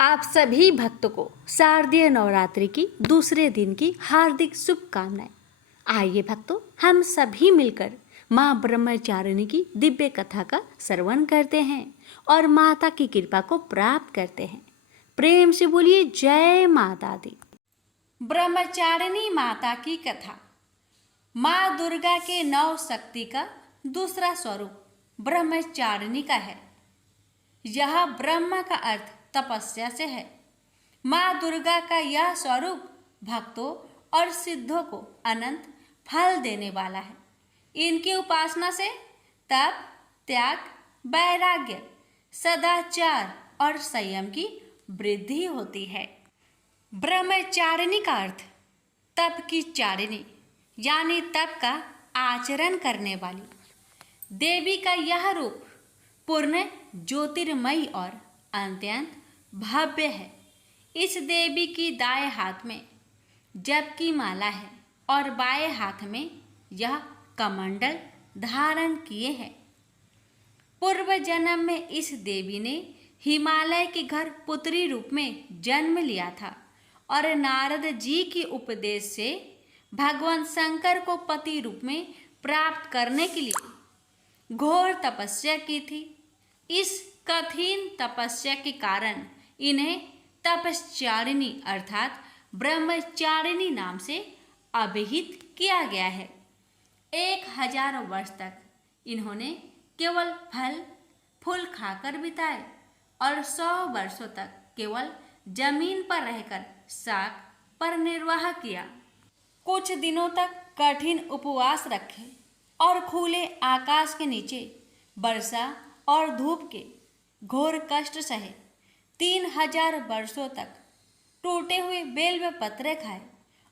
आप सभी भक्तों को शारदीय नवरात्रि की दूसरे दिन की हार्दिक शुभकामनाएं। आइए भक्तों, हम सभी मिलकर माँ ब्रह्मचारिणी की दिव्य कथा का श्रवण करते हैं और माता की कृपा को प्राप्त करते हैं। प्रेम से बोलिए जय माता दी। ब्रह्मचारिणी माता की कथा। माँ दुर्गा के नौ शक्ति का दूसरा स्वरूप ब्रह्मचारिणी का है। यह ब्रह्म का अर्थ तपस्या से है। माँ दुर्गा का यह स्वरूप भक्तों और सिद्धों को अनंत फल देने वाला है। इनकी उपासना से तप, त्याग, वैराग्य, सदाचार और संयम की वृद्धि होती है। ब्रह्मचारिणी का अर्थ तप की चारिणी यानी तप का आचरण करने वाली। देवी का यह रूप पूर्ण ज्योतिर्मयी और अत्यंत भव्य है। इस देवी की दाएं हाथ में जप की माला है और बाएं हाथ में यह कमंडल धारण किए हैं। पूर्व जन्म में इस देवी ने हिमालय के घर पुत्री रूप में जन्म लिया था और नारद जी के उपदेश से भगवान शंकर को पति रूप में प्राप्त करने के लिए घोर तपस्या की थी। इस कठिन तपस्या के कारण इन्हें तपश्चारिणी अर्थात ब्रह्मचारिणी नाम से अभिहित किया गया है। 1000 वर्ष तक इन्होंने केवल फल फूल खाकर बिताए और 100 वर्षों तक केवल जमीन पर रहकर शाक पर निर्वाह किया। कुछ दिनों तक कठिन उपवास रखे और खुले आकाश के नीचे वर्षा और धूप के घोर कष्ट सहे। 3000 वर्षों तक टूटे हुए बेल में पत्रे खाए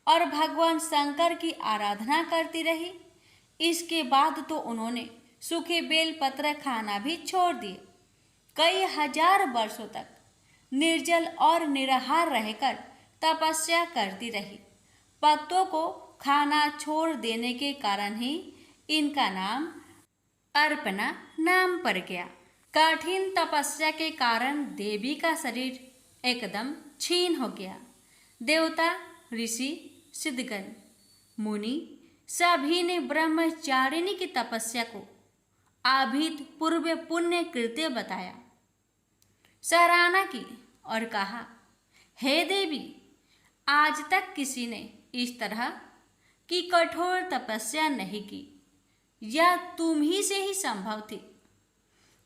और भगवान शंकर की आराधना करती रही। इसके बाद तो उन्होंने सूखे बेल पत्र खाना भी छोड़ दिए। कई हजार वर्षों तक निर्जल और निराहार रहकर तपस्या करती रही। पत्तों को खाना छोड़ देने के कारण ही इनका नाम अर्पणा नाम पड़ गया। कठिन तपस्या के कारण देवी का शरीर एकदम क्षीण हो गया। देवता, ऋषि, सिद्धगण, मुनि सभी ने ब्रह्मचारिणी की तपस्या को आभीत पूर्व पुण्य कृत्य बताया, सराहना की और कहा, हे देवी, आज तक किसी ने इस तरह की कठोर तपस्या नहीं की। यह तुम ही से ही संभव थी।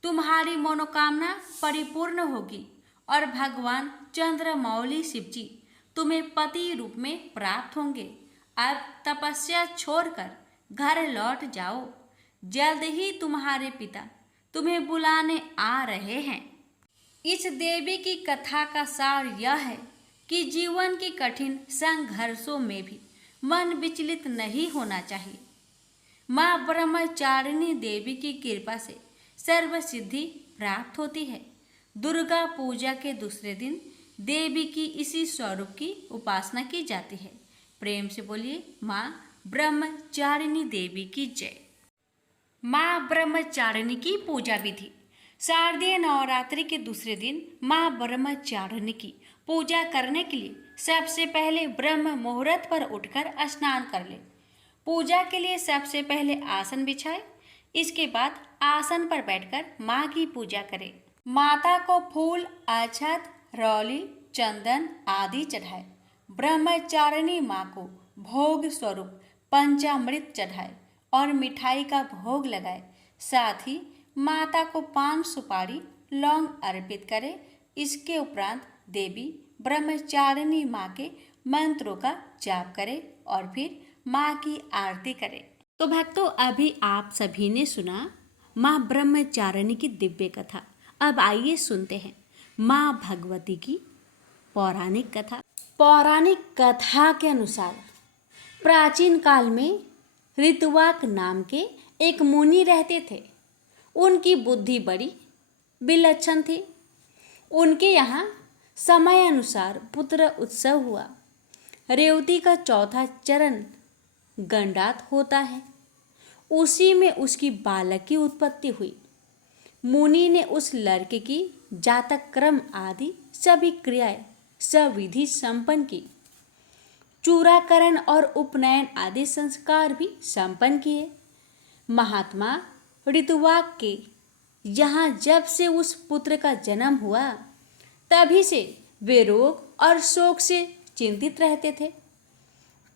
तुम्हारी मनोकामना परिपूर्ण होगी और भगवान चंद्रमौली शिवजी तुम्हें पति रूप में प्राप्त होंगे। अब तपस्या छोड़कर घर लौट जाओ। जल्द ही तुम्हारे पिता तुम्हें बुलाने आ रहे हैं। इस देवी की कथा का सार यह है कि जीवन के कठिन संघर्षों में भी मन विचलित नहीं होना चाहिए। माँ ब्रह्मचारिणी देवी की कृपा से सर्व सिद्धि प्राप्त होती है। दुर्गा पूजा के दूसरे दिन देवी की इसी स्वरूप की उपासना की जाती है। प्रेम से बोलिए माँ ब्रह्मचारिणी देवी की जय। माँ ब्रह्मचारिणी की पूजा विधि। शारदीय नवरात्रि के दूसरे दिन माँ ब्रह्मचारिणी की पूजा करने के लिए सबसे पहले ब्रह्म मुहूर्त पर उठकर स्नान कर ले। पूजा के लिए सबसे पहले आसन बिछाए। इसके बाद आसन पर बैठकर माँ की पूजा करें। माता को फूल, अक्षत, रौली, चंदन आदि चढ़ाए। ब्रह्मचारिणी माँ को भोग स्वरूप पंचामृत चढ़ाए और मिठाई का भोग लगाए। साथ ही माता को पान, सुपारी, लौंग अर्पित करें। इसके उपरांत देवी ब्रह्मचारिणी माँ के मंत्रों का जाप करें और फिर माँ की आरती करें। तो भक्तों, अभी आप सभी ने सुना माँ ब्रह्मचारिणी की दिव्य कथा। अब आइए सुनते हैं माँ भगवती की पौराणिक कथा। पौराणिक कथा के अनुसार प्राचीन काल में ऋतुवाक नाम के एक मुनि रहते थे। उनकी बुद्धि बड़ी विलक्षण थी। उनके यहाँ समय अनुसार पुत्र उत्सव हुआ। रेवती का चौथा चरण गंडात होता है, उसी में उसकी बालक की उत्पत्ति हुई। मुनि ने उस लड़के की जातक क्रम आदि सभी क्रियाएं सविधि संपन्न की। चूड़ाकरण और उपनयन आदि संस्कार भी संपन्न किए। महात्मा ऋतुवाक के यहाँ जब से उस पुत्र का जन्म हुआ तभी से वे रोग और शोक से चिंतित रहते थे।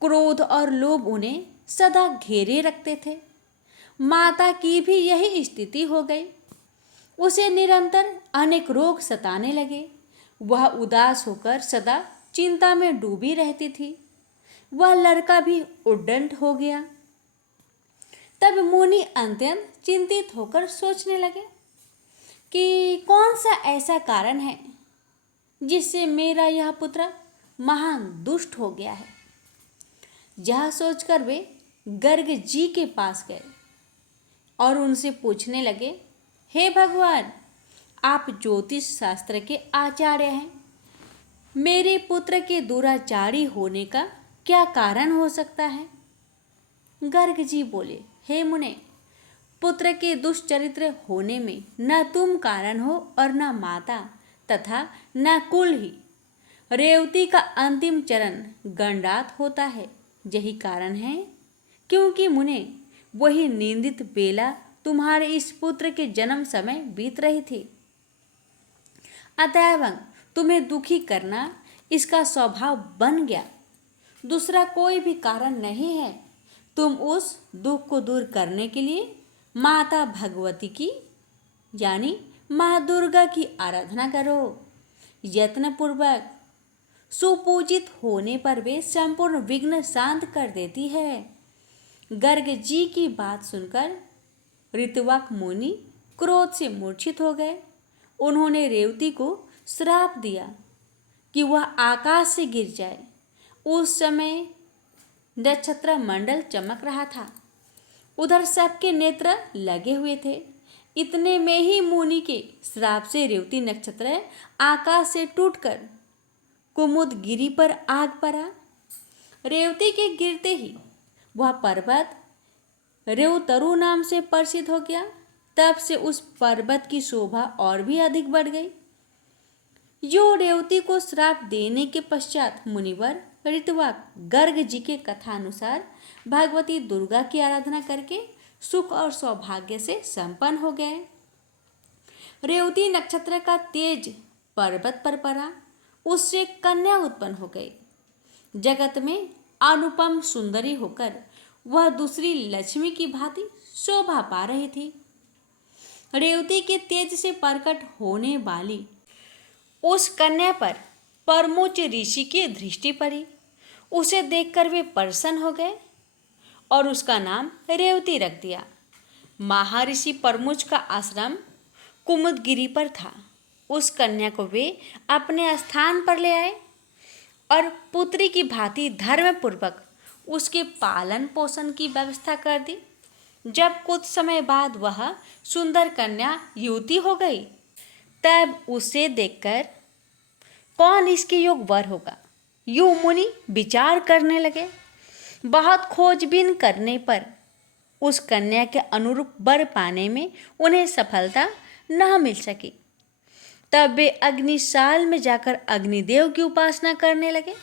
क्रोध और लोभ उन्हें सदा घेरे रखते थे। माता की भी यही स्थिति हो गई। उसे निरंतर अनेक रोग सताने लगे। वह उदास होकर सदा चिंता में डूबी रहती थी। वह लड़का भी उद्दंड हो गया। तब मुनि अत्यंत चिंतित होकर सोचने लगे कि कौन सा ऐसा कारण है जिससे मेरा यह पुत्र महान दुष्ट हो गया है। यह सोचकर वे गर्ग जी के पास गए और उनसे पूछने लगे, हे भगवान, आप ज्योतिष शास्त्र के आचार्य हैं। मेरे पुत्र के दुराचारी होने का क्या कारण हो सकता है? गर्ग जी बोले, हे मुने, पुत्र के दुष्चरित्र होने में न तुम कारण हो और न माता तथा न कुल ही। रेवती का अंतिम चरण गंडात होता है, यही कारण है। क्योंकि मुने, वही निंदित बेला तुम्हारे इस पुत्र के जन्म समय बीत रही थी। अतएव तुम्हें दुखी करना इसका स्वभाव बन गया। दूसरा कोई भी कारण नहीं है। तुम उस दुख को दूर करने के लिए माता भगवती की यानी माँ दुर्गा की आराधना करो। यत्नपूर्वक सुपूजित होने पर वे संपूर्ण विघ्न शांत कर देती है। गर्ग जी की बात सुनकर ऋतुवाक मुनि क्रोध से मूर्छित हो गए। उन्होंने रेवती को श्राप दिया कि वह आकाश से गिर जाए। उस समय नक्षत्र मंडल चमक रहा था। उधर सबके नेत्र लगे हुए थे। इतने में ही मुनि के श्राप से रेवती नक्षत्र आकाश से टूटकर कुमुद गिरी पर आग पड़ा। रेवती के गिरते ही वह पर्वत रेवतरु नाम से प्रसिद्ध हो गया। तब से उस पर्वत की शोभा और भी अधिक बढ़ गई। जो रेवती को श्राप देने के पश्चात मुनिवर ऋतुवाक गर्ग जी के कथानुसार भगवती दुर्गा की आराधना करके सुख और सौभाग्य से संपन्न हो गए। रेवती नक्षत्र का तेज पर्वत पर पड़ा, उससे कन्या उत्पन्न हो गई। जगत में अनुपम सुंदरी होकर वह दूसरी लक्ष्मी की भांति शोभा पा रही थी। रेवती के तेज से प्रकट होने वाली उस कन्या पर परमुच ऋषि की दृष्टि पड़ी। उसे देखकर वे प्रसन्न हो गए और उसका नाम रेवती रख दिया। महर्षि परमुच का आश्रम कुमुदगिरी पर था। उस कन्या को वे अपने स्थान पर ले आए और पुत्री की भांति धर्मपूर्वक उसके पालन पोषण की व्यवस्था कर दी। जब कुछ समय बाद वह सुंदर कन्या युवती हो गई, तब उसे देखकर कौन इसके योग वर होगा, यूं मुनि विचार करने लगे। बहुत खोजबीन करने पर उस कन्या के अनुरूप वर पाने में उन्हें सफलता न मिल सकी। तब वे अग्निशाल में जाकर अग्निदेव की उपासना करने लगे।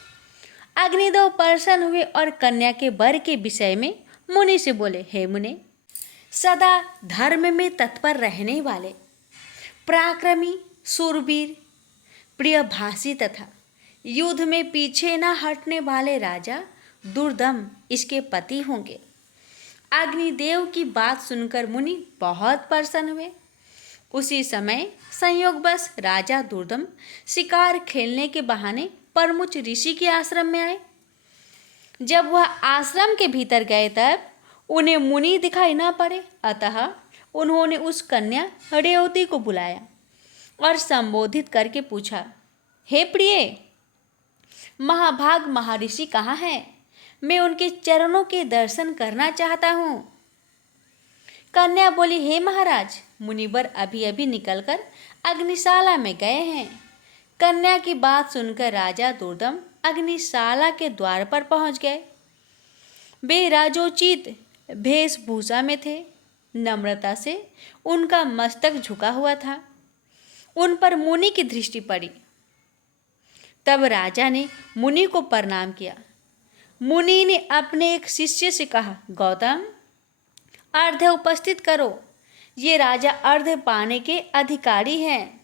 अग्निदेव प्रसन्न हुए और कन्या के वर के विषय में मुनि से बोले, हे मुने, सदा धर्म में तत्पर रहने वाले, पराक्रमी, शूरवीर, प्रियभाषी तथा युद्ध में पीछे न हटने वाले राजा दुर्दम इसके पति होंगे। अग्निदेव की बात सुनकर मुनि बहुत प्रसन्न हुए। उसी समय संयोगवश राजा दुर्दम शिकार खेलने के बहाने परमुच ऋषि के आश्रम में आए। जब वह आश्रम के भीतर गए तब उन्हें मुनि दिखाई न पड़े। अतः उन्होंने उस कन्या रेवती को बुलाया और संबोधित करके पूछा, हे प्रिय, महाभाग महर्षि कहाँ हैं? मैं उनके चरणों के दर्शन करना चाहता हूँ। कन्या बोली, हे महाराज, मुनिवर अभी अभी निकलकर अग्निशाला में गए हैं। कन्या की बात सुनकर राजा दुर्दम अग्निशाला के द्वार पर पहुंच गए। वे राजोचित वेशभूषा में थे। नम्रता से उनका मस्तक झुका हुआ था। उन पर मुनि की दृष्टि पड़ी। तब राजा ने मुनि को प्रणाम किया। मुनि ने अपने एक शिष्य से कहा, गौतम, अर्घ्य उपस्थित करो। ये राजा अर्घ्य पाने के अधिकारी हैं,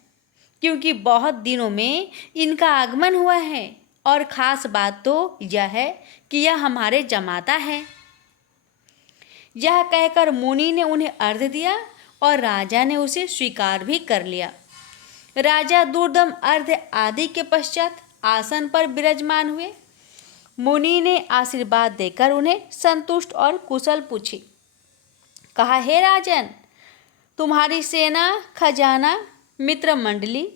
क्योंकि बहुत दिनों में इनका आगमन हुआ है, और खास बात तो यह है कि यह हमारे जमाता है। यह कहकर मुनि ने उन्हें अर्घ्य दिया और राजा ने उसे स्वीकार भी कर लिया। राजा दुर्दम अर्घ्य आदि के पश्चात आसन पर विराजमान हुए। मुनि ने आशीर्वाद देकर उन्हें संतुष्ट और कुशल पूछी। कहा, हे राजन, तुम्हारी सेना, खजाना, मित्र मंडली,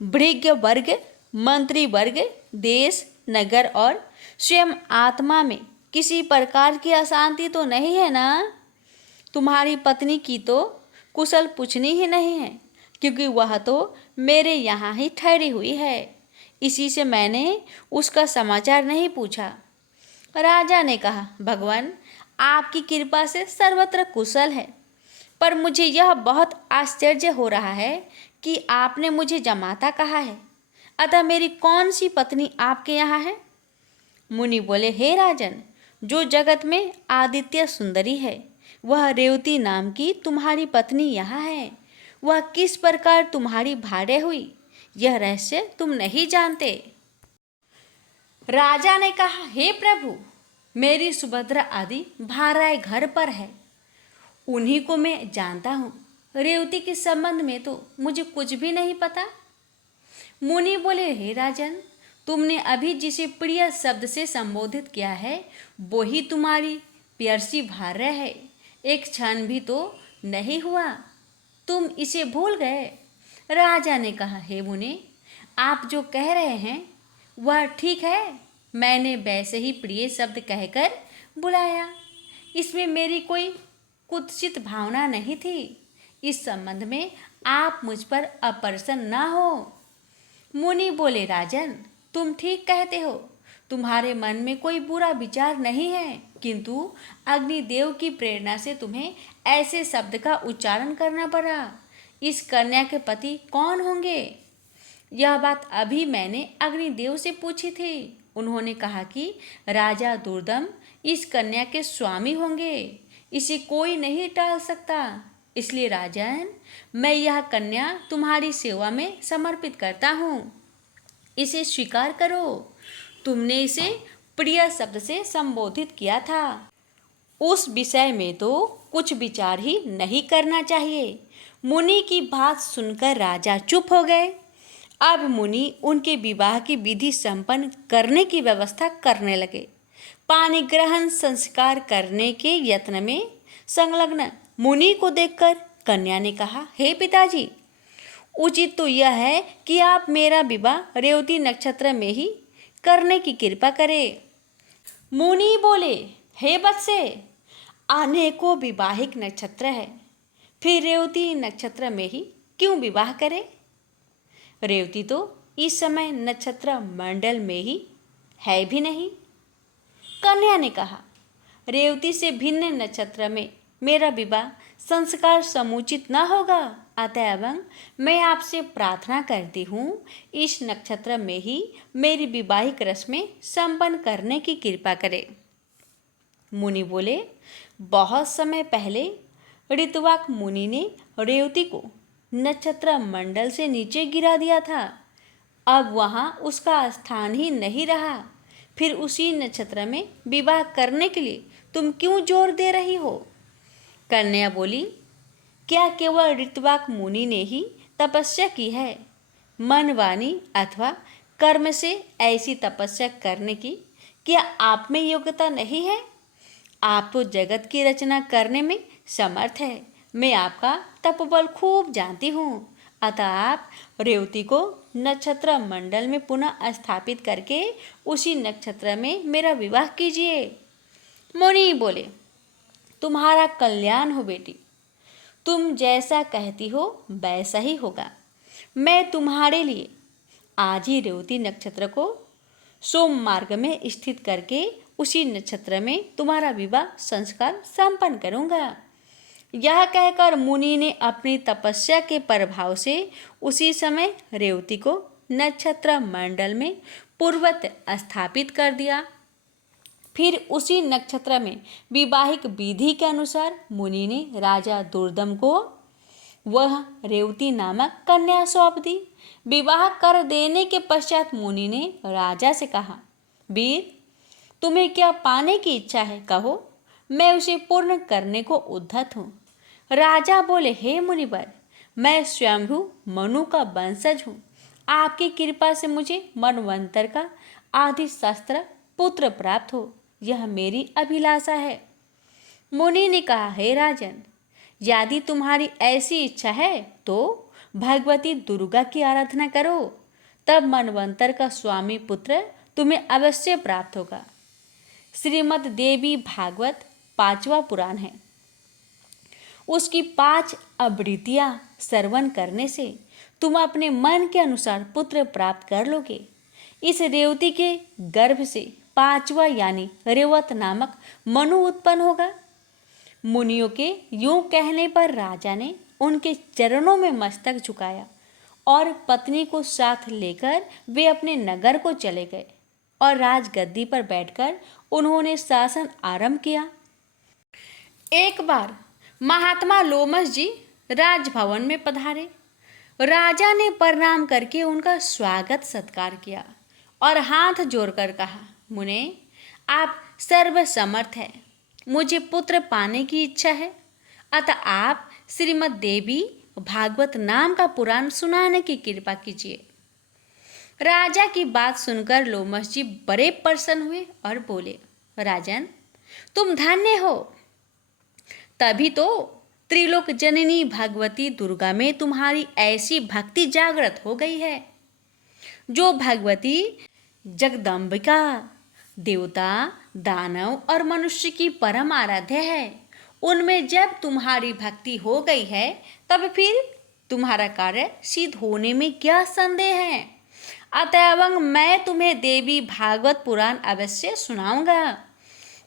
भृग्य वर्ग, मंत्री वर्ग, देश, नगर और स्वयं आत्मा में किसी प्रकार की अशांति तो नहीं है ना? तुम्हारी पत्नी की तो कुशल पूछनी ही नहीं है, क्योंकि वह तो मेरे यहाँ ही ठहरी हुई है। इसी से मैंने उसका समाचार नहीं पूछा। राजा ने कहा, भगवान, आपकी कृपा से सर्वत्र कुशल है, पर मुझे यह बहुत आश्चर्य हो रहा है कि आपने मुझे जमाता कहा है, अतः मेरी कौन सी पत्नी आपके यहाँ है? मुनि बोले, हे राजन, जो जगत में आदित्य सुंदरी है, वह रेवती नाम की तुम्हारी पत्नी यहाँ है। वह किस प्रकार तुम्हारी भाड़े हुई, यह रहस्य तुम नहीं जानते। राजा ने कहा, हे प्रभु, मेरी सुभद्रा आदि भार्याएं घर पर है, उन्हीं को मैं जानता हूँ। रेवती के संबंध में तो मुझे कुछ भी नहीं पता। मुनि बोले, हे राजन, तुमने अभी जिसे प्रिय शब्द से संबोधित किया है, वो ही तुम्हारी प्यासी भार्या है। एक क्षण भी तो नहीं हुआ तुम इसे भूल गए। राजा ने कहा, हे मुनि, आप जो कह रहे हैं वह ठीक है। मैंने वैसे ही प्रिय शब्द कहकर बुलाया, इसमें मेरी कोई कुत्सित भावना नहीं थी। इस संबंध में आप मुझ पर अप्रसन्न ना हो। मुनि बोले, राजन, तुम ठीक कहते हो, तुम्हारे मन में कोई बुरा विचार नहीं है, किंतु अग्निदेव की प्रेरणा से तुम्हें ऐसे शब्द का उच्चारण करना पड़ा। इस कन्या के पति कौन होंगे? यह बात अभी मैंने अग्निदेव से पूछी थी। उन्होंने कहा कि राजा दुर्दम इस कन्या के स्वामी होंगे, इसे कोई नहीं टाल सकता। इसलिए राजन, मैं यह कन्या तुम्हारी सेवा में समर्पित करता हूँ, इसे स्वीकार करो। तुमने इसे प्रिय शब्द से संबोधित किया था, उस विषय में तो कुछ विचार ही नहीं करना चाहिए। मुनि की बात सुनकर राजा चुप हो गए। अब मुनि उनके विवाह की विधि संपन्न करने की व्यवस्था करने लगे। पानी ग्रहण संस्कार करने के यत्न में संलग्न मुनि को देखकर कन्या ने कहा, हे पिताजी, उचित तो यह है कि आप मेरा विवाह रेवती नक्षत्र में ही करने की कृपा करें। मुनि बोले, हे बत्से, अनेकों विवाहिक नक्षत्र है, फिर रेवती नक्षत्र में ही क्यों विवाह करें? रेवती तो इस समय नक्षत्र मंडल में ही है भी नहीं। कन्या ने कहा, रेवती से भिन्न नक्षत्र में मेरा विवाह संस्कार समुचित न होगा, अतएव मैं आपसे प्रार्थना करती हूँ, इस नक्षत्र में ही मेरी विवाहिक रस्में संपन्न करने की कृपा करें। मुनि बोले, बहुत समय पहले ऋतवाक मुनि ने रेवती को नक्षत्र मंडल से नीचे गिरा दिया था, अब वहाँ उसका स्थान ही नहीं रहा। फिर उसी नक्षत्र में विवाह करने के लिए तुम क्यों जोर दे रही हो? कन्या बोली, क्या केवल ऋतवाक मुनि ने ही तपस्या की है? मन, वाणी अथवा कर्म से ऐसी तपस्या करने की क्या आप में योग्यता नहीं है? आप तो जगत की रचना करने में समर्थ है। मैं आपका तपोबल खूब जानती हूँ, अतः आप रेवती को नक्षत्र मंडल में पुनः स्थापित करके उसी नक्षत्र में मेरा विवाह कीजिए। मुनि बोले, तुम्हारा कल्याण हो बेटी, तुम जैसा कहती हो वैसा ही होगा। मैं तुम्हारे लिए आज ही रेवती नक्षत्र को सोम मार्ग में स्थित करके उसी नक्षत्र में तुम्हारा विवाह संस्कार संपन्न करूंगा। यह कहकर मुनि ने अपनी तपस्या के प्रभाव से उसी समय रेवती को नक्षत्र मंडल में पूर्वत स्थापित कर दिया। फिर उसी नक्षत्र में विवाहिक विधि के अनुसार मुनि ने राजा दुर्दम को वह रेवती नामक कन्या सौंप दी। विवाह कर देने के पश्चात मुनि ने राजा से कहा, वीर, तुम्हें क्या पाने की इच्छा है, कहो, मैं उसे पूर्ण करने को उद्यत हूँ। राजा बोले, हे मुनिवर, मैं स्वयंभू मनु का वंशज हूँ। आपकी कृपा से मुझे मनवंतर का आदि शस्त्र पुत्र प्राप्त हो, यह मेरी अभिलाषा है। मुनि ने कहा, हे राजन, यदि तुम्हारी ऐसी इच्छा है तो भगवती दुर्गा की आराधना करो, तब मनवंतर का स्वामी पुत्र तुम्हें अवश्य प्राप्त होगा। श्रीमद् देवी भागवत 5वां पुराण है। उसकी 5 आवृत्तियां श्रवण करने से तुम अपने मन के अनुसार पुत्र प्राप्त कर लोगे। इस रेवती के गर्भ से 5वां यानी रेवत नामक मनु उत्पन्न होगा। मुनियों के यूं कहने पर राजा ने उनके चरणों में मस्तक झुकाया और पत्नी को साथ लेकर वे अपने नगर को चले गए और राजगद्दी पर बैठकर उन्होंने शासन आरंभ किया। एक बार महात्मा लोमस जी राजभवन में पधारे। राजा ने प्रणाम करके उनका स्वागत सत्कार किया और हाथ जोड़कर कहा, मुने, आप सर्वसमर्थ हैं, मुझे पुत्र पाने की इच्छा है, अतः आप श्रीमद् देवी भागवत नाम का पुराण सुनाने की कृपा कीजिए। राजा की बात सुनकर लोमस जी बड़े प्रसन्न हुए और बोले, राजन, तुम धन्य हो, तभी तो त्रिलोक जननी भगवती दुर्गा में तुम्हारी ऐसी भक्ति जागृत हो गई है। जो भगवती जगदम्बिका देवता, दानव और मनुष्य की परम आराध्य है, उनमें जब तुम्हारी भक्ति हो गई है तब फिर तुम्हारा कार्य सिद्ध होने में क्या संदेह है। अतएव मैं तुम्हें देवी भागवत पुराण अवश्य सुनाऊंगा।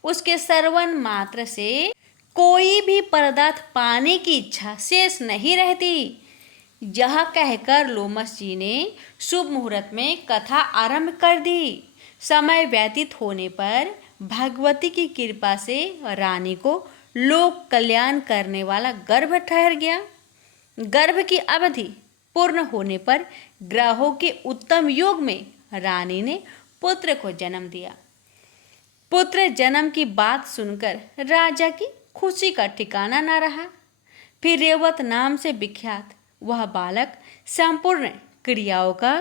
उसके श्रवण मात्र से कोई भी पदार्थ पाने की इच्छा शेष नहीं रहती। यह कहकर लोमस जी ने शुभ मुहूर्त में कथा आरंभ कर दी। समय व्यतीत होने पर भगवती की कृपा से रानी को लोक कल्याण करने वाला गर्भ ठहर गया। गर्भ की अवधि पूर्ण होने पर ग्रहों के उत्तम योग में रानी ने पुत्र को जन्म दिया। पुत्र जन्म की बात सुनकर राजा की खुशी का ठिकाना न रहा। फिर रेवत नाम से विख्यात वह बालक संपूर्ण क्रियाओं का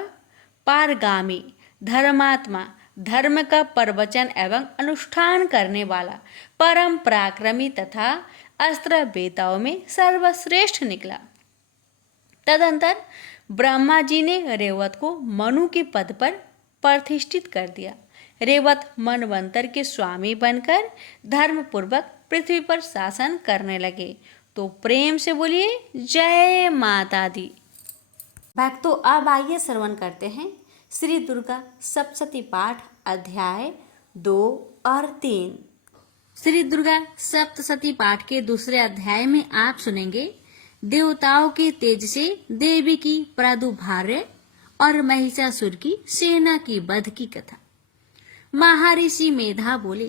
पारगामी, धर्मात्मा, धर्म का प्रवचन एवं अनुष्ठान करने वाला, परम पराक्रमी तथा अस्त्र वेताओं में सर्वश्रेष्ठ निकला। तदंतर ब्रह्मा जी ने रेवत को मनु के पद पर प्रतिष्ठित कर दिया। रेवत मनवंतर के स्वामी बनकर धर्मपूर्वक पृथ्वी पर शासन करने लगे। तो प्रेम से बोलिए, जय माता दी। भक्तों, अब आइए श्रवण करते हैं श्री दुर्गा सप्तशती पाठ अध्याय 2 और 3। श्री दुर्गा सप्तशती पाठ के दूसरे अध्याय में आप सुनेंगे देवताओं के तेज से देवी की प्रादुर्भाव और महिषासुर की सेना की वध की कथा। महर्षि मेधा बोले,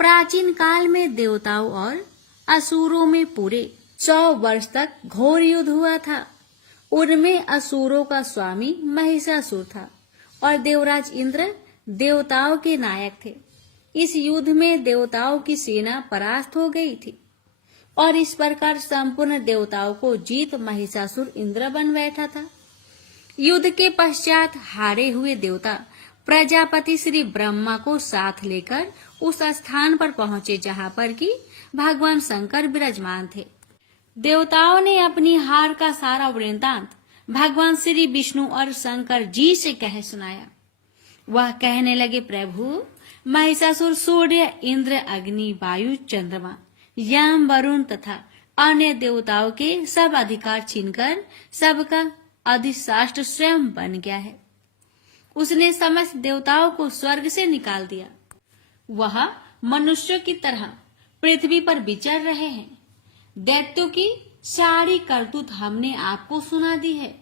प्राचीन काल में देवताओं और असुरों में पूरे 100 वर्ष तक घोर युद्ध हुआ था। उनमें असुरों का स्वामी महिषासुर था और देवराज इंद्र देवताओं के नायक थे। इस युद्ध में देवताओं की सेना परास्त हो गई थी और इस प्रकार संपूर्ण देवताओं को जीत महिषासुर इंद्र बन बैठा था। युद्ध के पश्चात हारे हुए देवता प्रजापति श्री ब्रह्मा को साथ लेकर उस स्थान पर पहुंचे जहां पर कि भगवान शंकर विराजमान थे। देवताओं ने अपनी हार का सारा वृत्तांत भगवान श्री विष्णु और शंकर जी से कह सुनाया। वह कहने लगे, प्रभु, महिषासुर सूर्य, इंद्र, अग्नि, वायु, चंद्रमा, यम, वरुण तथा अन्य देवताओं के सब अधिकार छीनकर सबका अधिष्ठात्र स्वयं बन गया है। उसने समस्त देवताओं को स्वर्ग से निकाल दिया। वह मनुष्यों की तरह पृथ्वी पर विचर रहे हैं। दैत्यों की सारी करतूत हमने आपको सुना दी है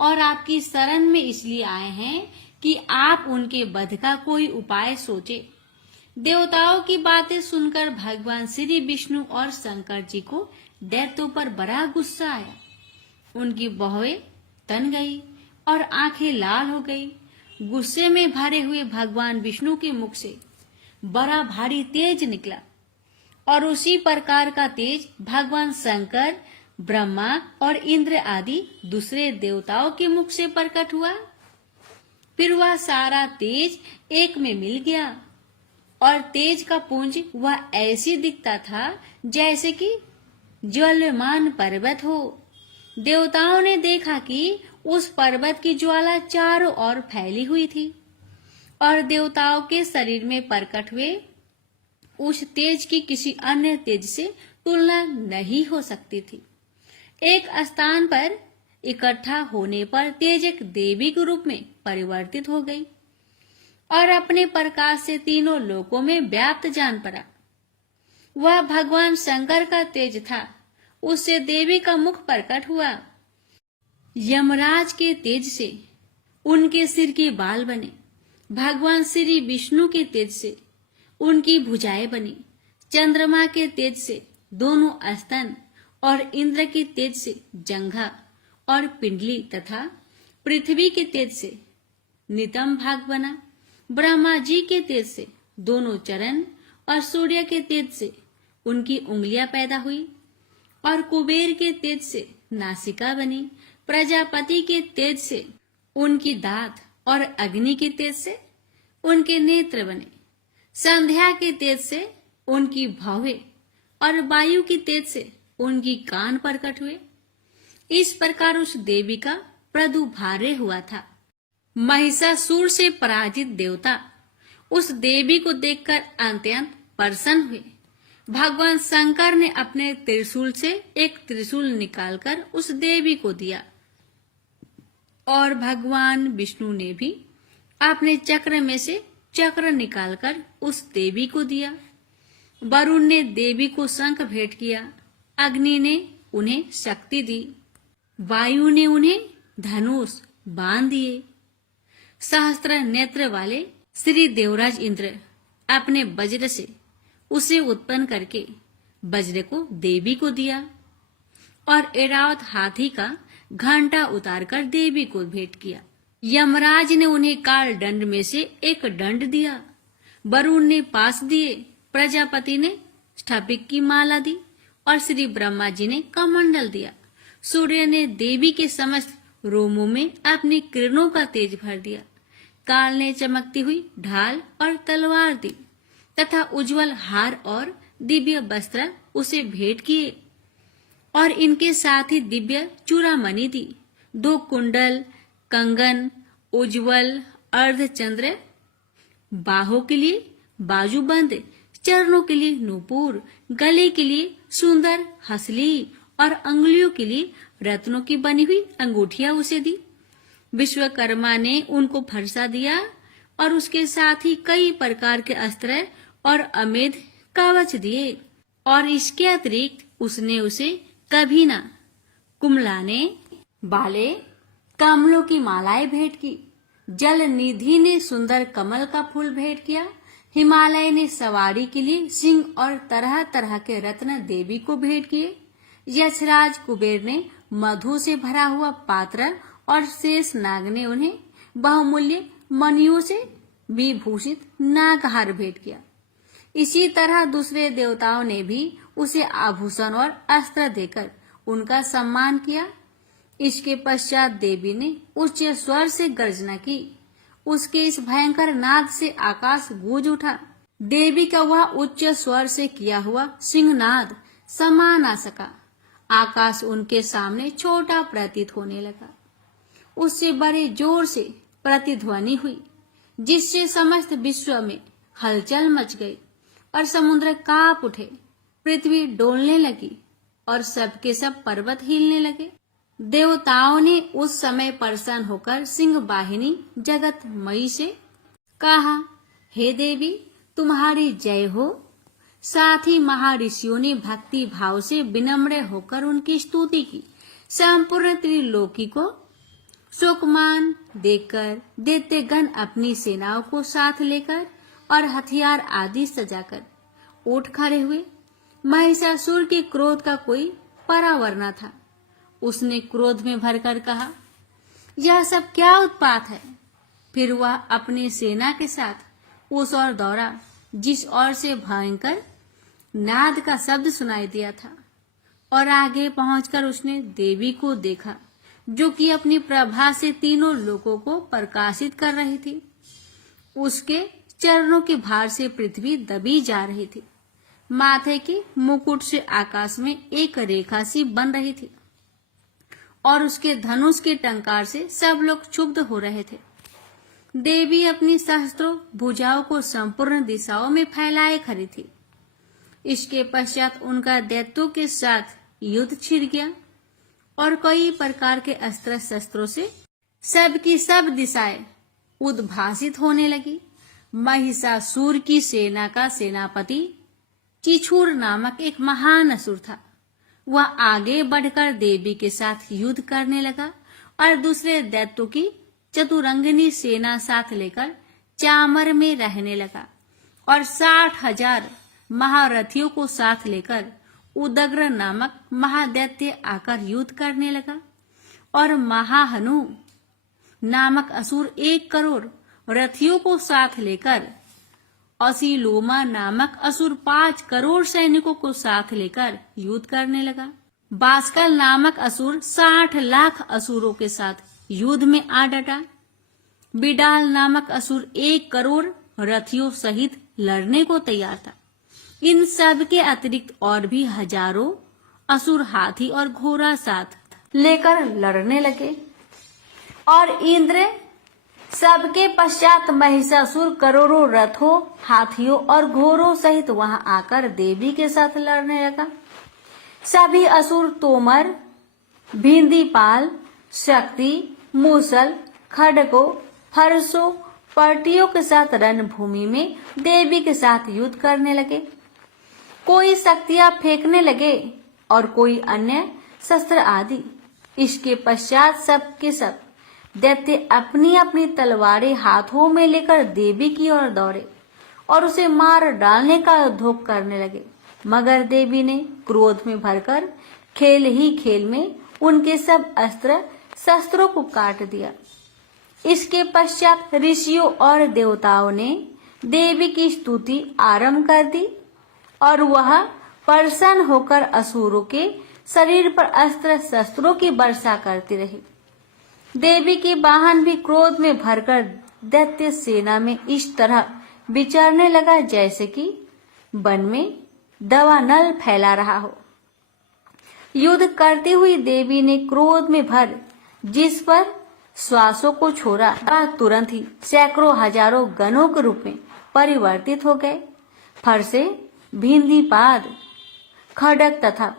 और आपकी शरण में इसलिए आए हैं कि आप उनके वध का कोई उपाय सोचे। देवताओं की बातें सुनकर भगवान श्री विष्णु और शंकर जी को दैत्यों पर बड़ा गुस्सा आया। उनकी बहुएं तन गई और आंखें लाल हो गई। गुस्से में भरे हुए भगवान विष्णु के मुख से बड़ा भारी तेज निकला और उसी प्रकार का तेज भगवान शंकर, ब्रह्मा और इंद्र आदि दूसरे देवताओं के मुख से प्रकट हुआ। फिर वह सारा तेज एक में मिल गया और तेज का पुंज वह ऐसी दिखता था जैसे कि ज्वलमान पर्वत हो। देवताओं ने देखा कि उस पर्वत की ज्वाला चारों ओर फैली हुई थी और देवताओं के शरीर में प्रकट हुए उस तेज की किसी अन्य तेज से तुलना नहीं हो सकती थी। एक स्थान पर इकट्ठा होने पर तेज एक देवी के रूप में परिवर्तित हो गई और अपने प्रकाश से तीनों लोकों में व्याप्त जान पड़ा। वह भगवान शंकर का तेज था। उससे देवी का मुख प्रकट हुआ। यमराज के तेज से उनके सिर के बाल बने। भगवान श्री विष्णु के तेज से उनकी भुजाएं बनी। चंद्रमा के तेज से दोनों स्तन और इंद्र के तेज से जंघा और पिंडली तथा पृथ्वी के तेज से नितंब भाग बना। ब्रह्मा जी के तेज से दोनों चरण और सूर्य के तेज से उनकी उंगलियां पैदा हुई और कुबेर के तेज से नासिका बनी। प्रजापति के तेज से उनकी दांत और अग्नि के तेज से उनके नेत्र बने। संध्या के तेज से उनकी भौहें और वायु की तेज से उनकी कान प्रकट हुए। इस प्रकार उस देवी का प्रादुर्भाव हुआ था। महिषासुर से पराजित देवता उस देवी को देखकर अत्यंत प्रसन्न हुए। भगवान शंकर ने अपने त्रिशूल से एक त्रिशूल निकालकर उस देवी को दिया और भगवान विष्णु ने भी अपने चक्र में से चक्र निकालकर उस देवी को दिया। वरुण ने देवी को शंख भेंट किया। अग्नि ने उन्हें शक्ति दी। वायु ने उन्हें धनुष बांध दिए। सहस्त्र नेत्र वाले श्री देवराज इंद्र अपने वज्र से उसे उत्पन्न करके वज्र को देवी को दिया और ऐरावत हाथी का घंटा उतारकर देवी को भेंट किया। यमराज ने उन्हें काल दंड में से एक दंड दिया। वरुण ने पास दिए। प्रजापति ने स्फटिक की माला दी और श्री ब्रह्मा जी ने कमंडल दिया। सूर्य ने देवी के समस्त रोमों में अपनी किरणों का तेज भर दिया। काल ने चमकती हुई ढाल और तलवार दी तथा उज्जवल हार और दिव्य वस्त्र उसे भेंट किए और इनके साथ ही दिव्य चूड़ामणि दी। 2 कुंडल, कंगन, उज्जवल अर्धचंद्र, बाहों के लिए बाजूबंद, चरणों के लिए नूपुर, गले के लिए सुंदर हसली और अंगुलियों के लिए रत्नों की बनी हुई अंगूठियां उसे दी। विश्वकर्मा ने उनको फरसा दिया और उसके साथ ही कई प्रकार के अस्त्र और अमेध कवच दिए और इसके अतिरिक्त उसने उसे कभी ना कुमलाने वाले कमलों की मालाएं भेंट की। जल निधि ने सुंदर कमल का फूल भेंट किया। हिमालय ने सवारी के लिए सिंह और तरह तरह के रत्न देवी को भेंट किए। यक्षराज कुबेर ने मधु से भरा हुआ पात्र और शेष नाग ने उन्हें बहुमूल्य मणियों से विभूषित नागहार भेंट किया। इसी तरह दूसरे देवताओं ने भी उसे आभूषण और अस्त्र देकर उनका सम्मान किया। इसके पश्चात देवी ने उच्च स्वर से गर्जना की। उसके इस भयंकर नाद से आकाश गूंज उठा। देवी का वह उच्च स्वर से किया हुआ सिंहनाद समा ना सका। आकाश उनके सामने छोटा प्रतीत होने लगा। उससे बड़े जोर से प्रतिध्वनि हुई जिससे समस्त विश्व में हलचल मच गई और समुद्र कांप उठे। पृथ्वी डोलने लगी और सबके सब पर्वत हिलने लगे। देवताओं ने उस समय प्रसन्न होकर सिंह वाहिनी जगतमयी से कहा, हे देवी, तुम्हारी जय हो। साथ ही महर्षियों ने भक्ति भाव से विनम्र होकर उनकी स्तुति की। संपूर्ण त्रिलोकी को शोकमान देखकर दैत्यगण अपनी सेनाओं को साथ लेकर और हथियार आदि सजाकर उठ खड़े हुए। महिषासुर के क्रोध का कोई परावर न था। उसने क्रोध में भरकर कहा, यह सब क्या उत्पात है। फिर वह अपनी सेना के साथ उस ओर दौड़ा जिस ओर से भयंकर नाद का शब्द सुनाई दिया था, और आगे पहुंचकर उसने देवी को देखा जो कि अपनी प्रभा से तीनों लोगों को प्रकाशित कर रही थी। उसके चरणों के भार से पृथ्वी दबी जा रही थी। माथे के मुकुट से आकाश में एक रेखा सी बन रही थी और उसके धनुष के टंकार से सब लोग क्षुब्ध हो रहे थे। देवी अपनी सहस्त्रों भुजाओं को संपूर्ण दिशाओं में फैलाए खड़ी थी। इसके पश्चात उनका दैत्यों के साथ युद्ध छिड़ गया और कई प्रकार के अस्त्र शस्त्रों से सबकी सब दिशाएं उद्भासित होने लगी। महिषासुर की सेना का सेनापति चिछुर नामक एक महान असुर था। वह आगे बढ़कर देवी के साथ युद्ध करने लगा और दूसरे दैत्यों की चतुरंगिनी सेना साथ लेकर चामर में रहने लगा और 60,000 महारथियों को साथ लेकर उदग्र नामक महादैत्य आकर युद्ध करने लगा। और महाहनु नामक असुर 1 करोड़ रथियों को साथ लेकर असीलोमा नामक असुर 5 करोड़ सैनिकों को साथ लेकर युद्ध करने लगा। बास्कल नामक असुर 60 लाख असुरों के साथ युद्ध में आ डटा। बिडाल नामक असुर 1 करोड़ रथियों सहित लड़ने को तैयार था। इन सब के अतिरिक्त और भी हजारों असुर हाथी और घोड़ा साथ लेकर लड़ने लगे। और इंद्र सबके पश्चात महिषासुर करोड़ों रथों, हाथियों और घोड़ों सहित वहां आकर देवी के साथ लड़ने लगा। सभी असुर तोमर, भिंदीपाल, शक्ति, मूसल, खड़गों, फरसों, पर्टियों के साथ रणभूमि में देवी के साथ युद्ध करने लगे। कोई शक्तियां फेंकने लगे और कोई अन्य शस्त्र आदि। इसके पश्चात सब के सब दैत्य अपनी अपनी तलवारें हाथों में लेकर देवी की ओर दौड़े और उसे मार डालने का उद्योग करने लगे। मगर देवी ने क्रोध में भरकर खेल ही खेल में उनके सब अस्त्र शस्त्रों को काट दिया। इसके पश्चात ऋषियों और देवताओं ने देवी की स्तुति आरंभ कर दी और वह प्रसन्न होकर असुरों के शरीर पर अस्त्र शस्त्रों की वर्षा करती रही। देवी के वाहन भी क्रोध में भरकर दैत्य सेना में इस तरह विचरने लगा जैसे कि वन में दावानल फैला रहा हो। युद्ध करती हुई देवी ने क्रोध में भर जिस पर श्वासों को छोड़ा, तुरंत ही सैकड़ों हजारों गणों के रूप में परिवर्तित हो गए। फरसे, भिंदीपाद, खड़ग तथा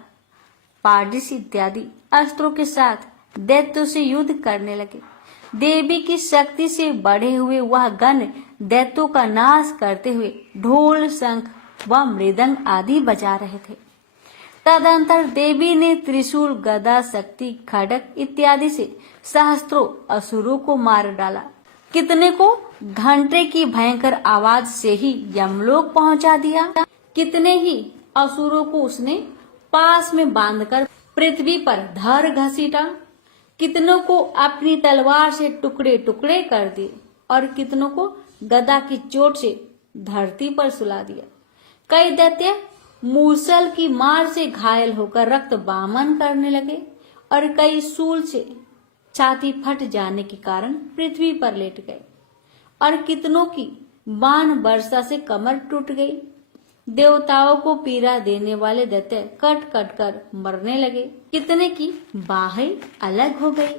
पाडिस इत्यादि अस्त्रों के साथ दैत्यों से युद्ध करने लगे। देवी की शक्ति से बढ़े हुए वह गण दैत्यों का नाश करते हुए ढोल, शंख व मृदंग आदि बजा रहे थे। तदंतर देवी ने त्रिशूल, गदा, शक्ति, खड़ग इत्यादि से सहस्त्रों असुरों को मार डाला। कितने को घंटे की भयंकर आवाज से ही यमलोक पहुंचा दिया। कितने ही असुरों को उसने पास में बांधकर पृथ्वी पर धर घसीटा। कितनों को अपनी तलवार से टुकड़े टुकड़े कर दिए और कितनों को गदा की चोट से धरती पर सुला दिया। कई दैत्य मूसल की मार से घायल होकर रक्त बामन करने लगे और कई शूल से छाती फट जाने के कारण पृथ्वी पर लेट गए और कितनों की बाण वर्षा से कमर टूट गई। देवताओं को पीड़ा देने वाले दैत्य कट कट कर मरने लगे। कितने की बाहें अलग हो गई,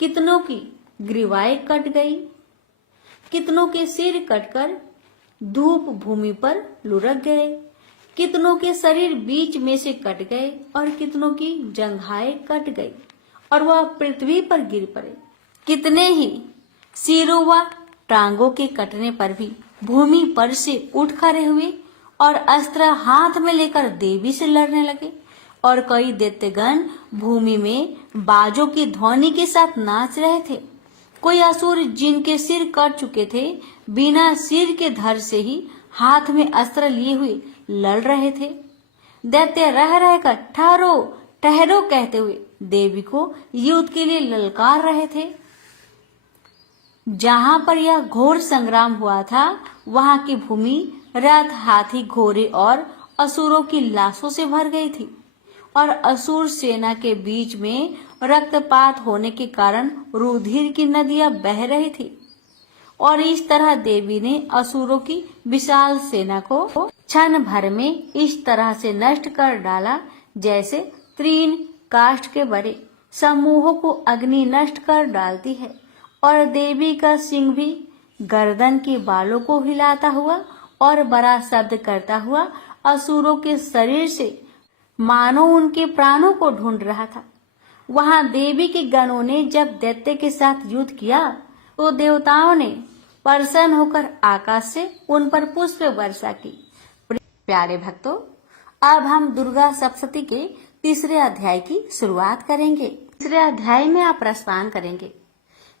कितनों की ग्रीवाएं कट गई, कितनों के सिर कटकर धूप भूमि पर लुढ़क गए, कितनों के शरीर बीच में से कट गए और कितनों की जंघाएं कट गई और वह पृथ्वी पर गिर पड़े। कितने ही सिरों व टांगों के कटने पर भी भूमि पर से उठ खड़े हुए और अस्त्र हाथ में लेकर देवी से लड़ने लगे। और कई दैत्यगण भूमि में बाजों की ध्वनि के साथ नाच रहे थे। कोई असुर जिनके सिर कट चुके थे बिना सिर के धड़ से ही हाथ में अस्त्र लिए हुए लड़ रहे थे। दैत्य रह रहकर ठहरो ठहरो कहते हुए देवी को युद्ध के लिए ललकार रहे थे। जहां पर यह घोर संग्राम हुआ था वहां की भूमि रथ, हाथी, घोड़े और असुरों की लाशों से भर गई थी। और असुर सेना के बीच में रक्तपात होने के कारण रुधिर की नदियां बह रही थी। और इस तरह देवी ने असुरों की विशाल सेना को क्षण भर में इस तरह से नष्ट कर डाला जैसे तृण काष्ठ के बड़े समूहों को अग्नि नष्ट कर डालती है। और देवी का सिंह भी गर्दन के बालों को हिलाता हुआ और बड़ा शब्द करता हुआ असुरों के शरीर से मानो उनके प्राणों को ढूंढ रहा था। वहां देवी के गणों ने जब दैत्य के साथ युद्ध किया तो देवताओं ने प्रसन्न होकर आकाश से उन पर पुष्प वर्षा की। प्यारे भक्तों, अब हम दुर्गा सप्तशती के तीसरे अध्याय की शुरुआत करेंगे। तीसरे अध्याय में आप प्रस्थान करेंगे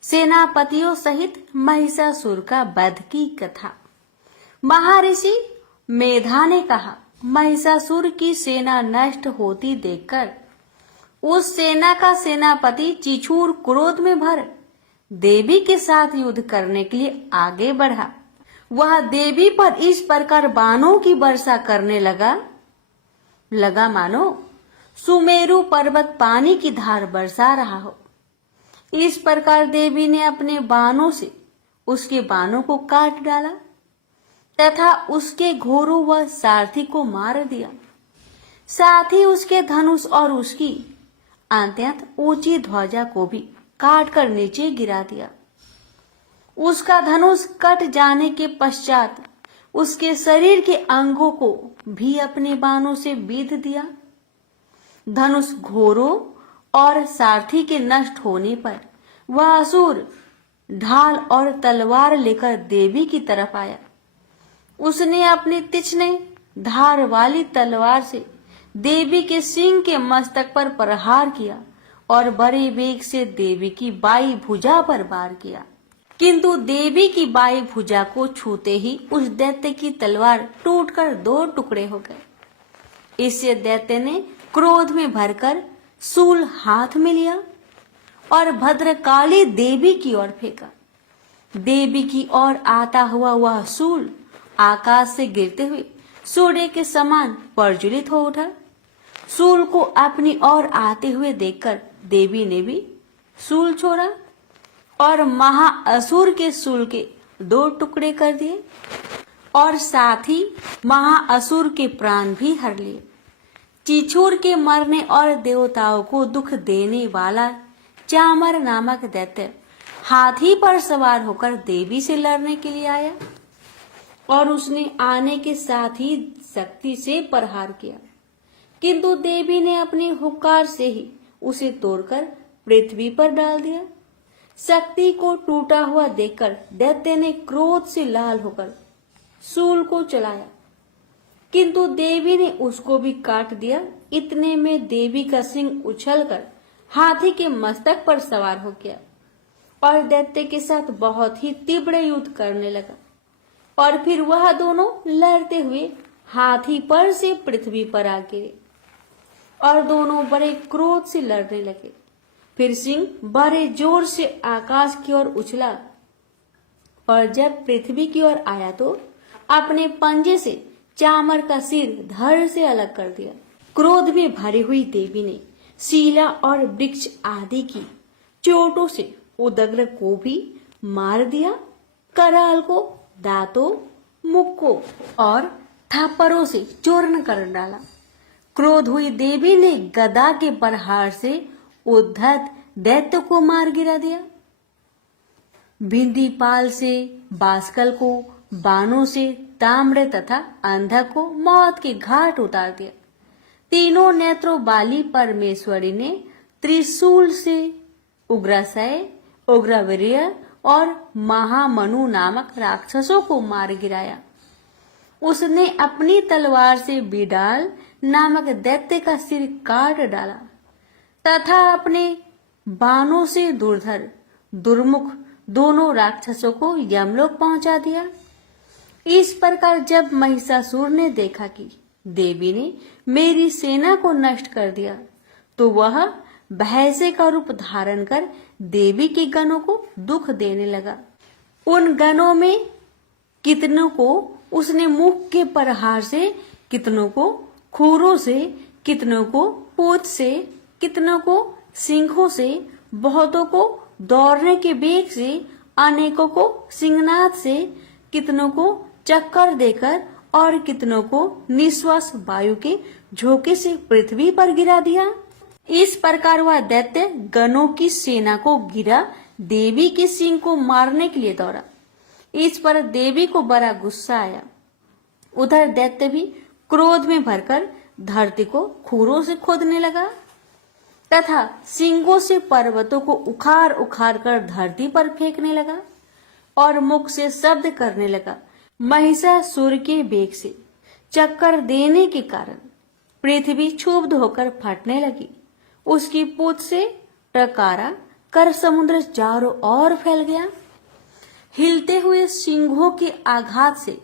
सेनापतियों सहित महिषासुर का वध की कथा। महर्षि मेधा ने कहा, महिषासुर की सेना नष्ट होती देखकर उस सेना का सेनापति चिछूर क्रोध में भर देवी के साथ युद्ध करने के लिए आगे बढ़ा। वह देवी पर इस प्रकार बाणों की वर्षा करने लगा मानो सुमेरु पर्वत पानी की धार बरसा रहा हो। इस प्रकार देवी ने अपने बाणों से उसके बाणों को काट डाला तथा उसके घोड़ों व सारथी को मार दिया। साथ ही उसके धनुष और उसकी अत्यंत ऊंची ध्वजा को भी काट कर नीचे गिरा दिया। उसका धनुष कट जाने के पश्चात उसके शरीर के अंगों को भी अपने बाणों से बीध दिया। धनुष घोड़ों और सारथी के नष्ट होने पर वह असुर ढाल और तलवार लेकर देवी की तरफ आया। उसने अपनी तीक्ष्ण धार वाली तलवार से देवी के सिंह के मस्तक पर प्रहार किया और बड़े वेग से देवी की बाई भुजा पर वार किया। किंतु देवी की बाई भुजा को छूते ही उस दैत्य की तलवार टूटकर 2 टुकड़े हो गए। इससे दैत्य ने क्रोध में भरकर शूल हाथ में लिया और भद्रकाली देवी की ओर फेंका। देवी की ओर आता हुआ वह शूल आकाश से गिरते हुए सूर्य के समान प्रज्वलित हो उठा। शूल को अपनी ओर आते हुए देखकर देवी ने भी शूल छोड़ा और महाअसुर के शूल के 2 टुकड़े कर दिए और साथ ही महाअसुर के प्राण भी हर लिए। चिछूर के मरने और देवताओं को दुख देने वाला चामर नामक दैत्य हाथी पर सवार होकर देवी से लड़ने के लिए आया और उसने आने के साथ ही शक्ति से प्रहार किया। किंतु देवी ने अपनी हुक्कार से ही उसे तोड़कर पृथ्वी पर डाल दिया। शक्ति को टूटा हुआ देखकर दैत्य ने क्रोध से लाल होकर शूल को चलाया, किंतु देवी ने उसको भी काट दिया। इतने में देवी का सिंह उछलकर हाथी के मस्तक पर सवार हो गया और दैत्य के साथ बहुत ही तीव्र युद्ध करने लगा। और फिर वह दोनों लड़ते हुए हाथी पर से पृथ्वी पर आ गिरे और दोनों बड़े क्रोध से लड़ने लगे। फिर सिंह बड़े जोर से आकाश की ओर उछला और जब पृथ्वी की ओर आया तो अपने पंजे से चामर का सिर धड़ से अलग कर दिया। क्रोध में भरी हुई देवी ने शीला और वृक्ष आदि की चोटों से उदग्र को भी मार दिया। कराल को दांतों, मुख को और थप्पड़ों से चूर्ण कर डाला। क्रोध हुई देवी ने गदा के प्रहार से उद्धत दैत्य को मार गिरा दिया। भिंदीपाल से बास्कल को, बाणों से ताम्र तथा अंधक को मौत के घाट उतार दिया। तीनों नेत्रों वाली परमेश्वरी ने त्रिशूल से उग्रासय, उग्रवीर्य और महामनु नामक राक्षसों को मार गिराया उसने अपनी तलवार से बिडाल नामक दैत्य का सिर काट डाला तथा अपने बाणों से दुर्धर दुर्मुख दोनों राक्षसों को यमलोक पहुंचा दिया। इस प्रकार जब महिषासुर ने देखा कि देवी ने मेरी सेना को नष्ट कर दिया, तो वह भैंसे का रूप धारण कर देवी के गणों को दुख देने लगा। उन गणों में कितनों को उसने मुख के प्रहार से, कितनों को खुरों से, कितनों को पूंछ से, कितनों को सिंहों से, बहुतों को दौड़ने के बेग से, अनेकों को सिंहनाद से, कितनों को चक्कर देकर और कितनों को निश्वास वायु के झोंके से पृथ्वी पर गिरा दिया। इस प्रकार वह दैत्य गणों की सेना को गिरा देवी के सिंह को मारने के लिए दौड़ा। इस पर देवी को बड़ा गुस्सा आया। उधर दैत्य भी क्रोध में भरकर धरती को खुरों से खोदने लगा तथा सिंगों से पर्वतों को उखाड़ उखाड़ कर धरती पर फेंकने लगा और मुख से शब्द करने लगा। महिषासुर के बेग से चक्कर देने के कारण पृथ्वी क्षुब्ध होकर फटने लगी। उसकी पूंछ से टकारा कर समुद्र चारों ओर फैल गया। हिलते हुए सिंहों के आघात से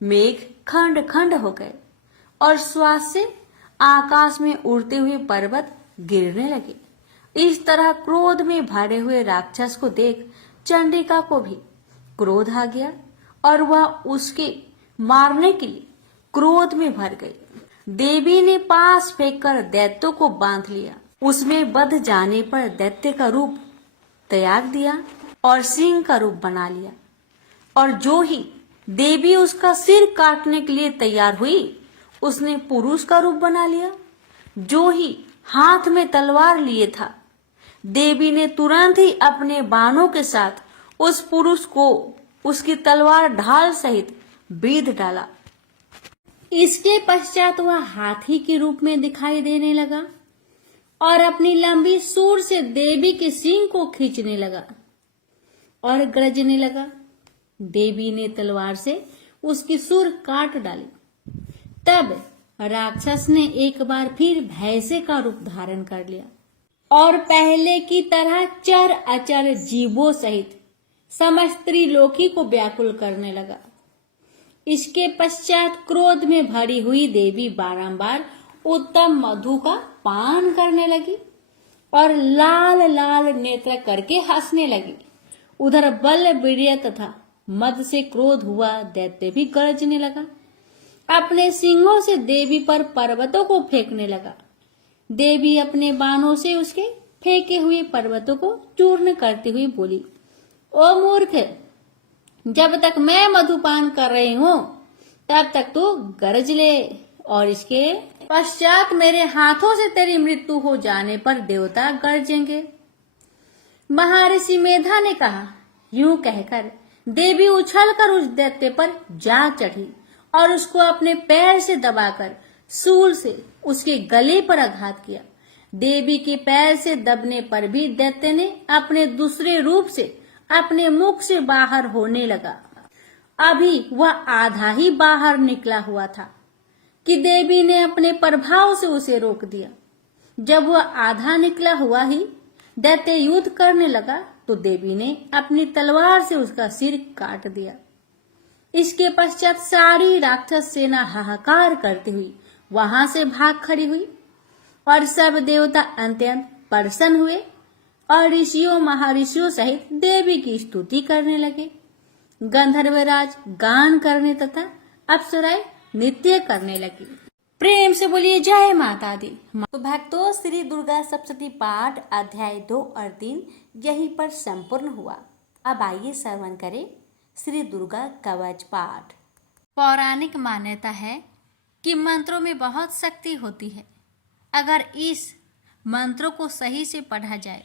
मेघ खंड खंड हो गए और श्वास से आकाश में उड़ते हुए पर्वत गिरने लगे। इस तरह क्रोध में भरे हुए राक्षस को देख चंडिका को भी क्रोध आ गया और वह उसके मारने के लिए क्रोध में भर गई। देवी ने पास फेंककर दैत्यों को बांध लिया। उसमें बध जाने पर दैत्य का रूप त्याग दिया और सिंह का रूप बना लिया। और जो ही देवी उसका सिर काटने के लिए तैयार हुई, उसने पुरुष का रूप बना लिया। जो ही हाथ में तलवार लिए था, देवी ने तुरंत ही अपने बाणों के साथ उस पुरुष को उसकी तलवार ढाल सहित बीध डाला। इसके पश्चात वह हाथी के रूप में दिखाई देने लगा और अपनी लंबी सूंड से देवी के सिंह को खींचने लगा और गरजने लगा। देवी ने तलवार से उसकी सूंड काट डाली। तब राक्षस ने एक बार फिर भैंसे का रूप धारण कर लिया और पहले की तरह चर अचर जीवों सहित समस्त त्रिलोकी को व्याकुल करने लगा। इसके पश्चात क्रोध में भरी हुई देवी बारंबार उत्तम मधु का पान करने लगी और लाल लाल नेत्र करके हंसने लगी। उधर बल वीर्य तथा मद से क्रोध हुआ दैत्य भी गरजने लगा। अपने सिंगों से देवी पर पर्वतों को फेंकने लगा। देवी अपने बाणों से उसके फेंके हुए पर्वतों को चूर्ण करती हुई बोली, ओ मूर्ख, जब तक मैं मधुपान कर रही हूँ तब तक तू गरज ले और इसके पश्चात मेरे हाथों से तेरी मृत्यु हो जाने पर देवता गरजेंगे। महर्षि मेधा ने कहा। यूं कहकर देवी उछलकर उस दैत्य पर जा चढ़ी और उसको अपने पैर से दबाकर सूल से उसके गले पर आघात किया। देवी के पैर से दबने पर भी दैत्य ने अपने दूसरे रूप से अपने मुख से बाहर होने लगा। अभी वह आधा ही बाहर निकला हुआ था कि देवी ने अपने प्रभाव से उसे रोक दिया। जब वह आधा निकला हुआ ही दैत्य युद्ध करने लगा तो देवी ने अपनी तलवार से उसका सिर काट दिया। इसके पश्चात सारी राक्षस सेना हाहाकार करती हुई वहां से भाग खड़ी हुई और सब देवता अत्यंत प्रसन्न हुए और ऋषियों महर्षियों सहित देवी की स्तुति करने लगे। गंधर्वराज गान करने तथा अप्सराएं नृत्य करने लगी। प्रेम से बोलिए जय माता दी। तो भक्तों, श्री दुर्गा सप्तशती पाठ अध्याय 2 और 3 यहीं पर संपूर्ण हुआ। अब आइए श्रवण करें श्री दुर्गा कवच पाठ। पौराणिक मान्यता है कि मंत्रों में बहुत शक्ति होती है। अगर इस मंत्रों को सही से पढ़ा जाए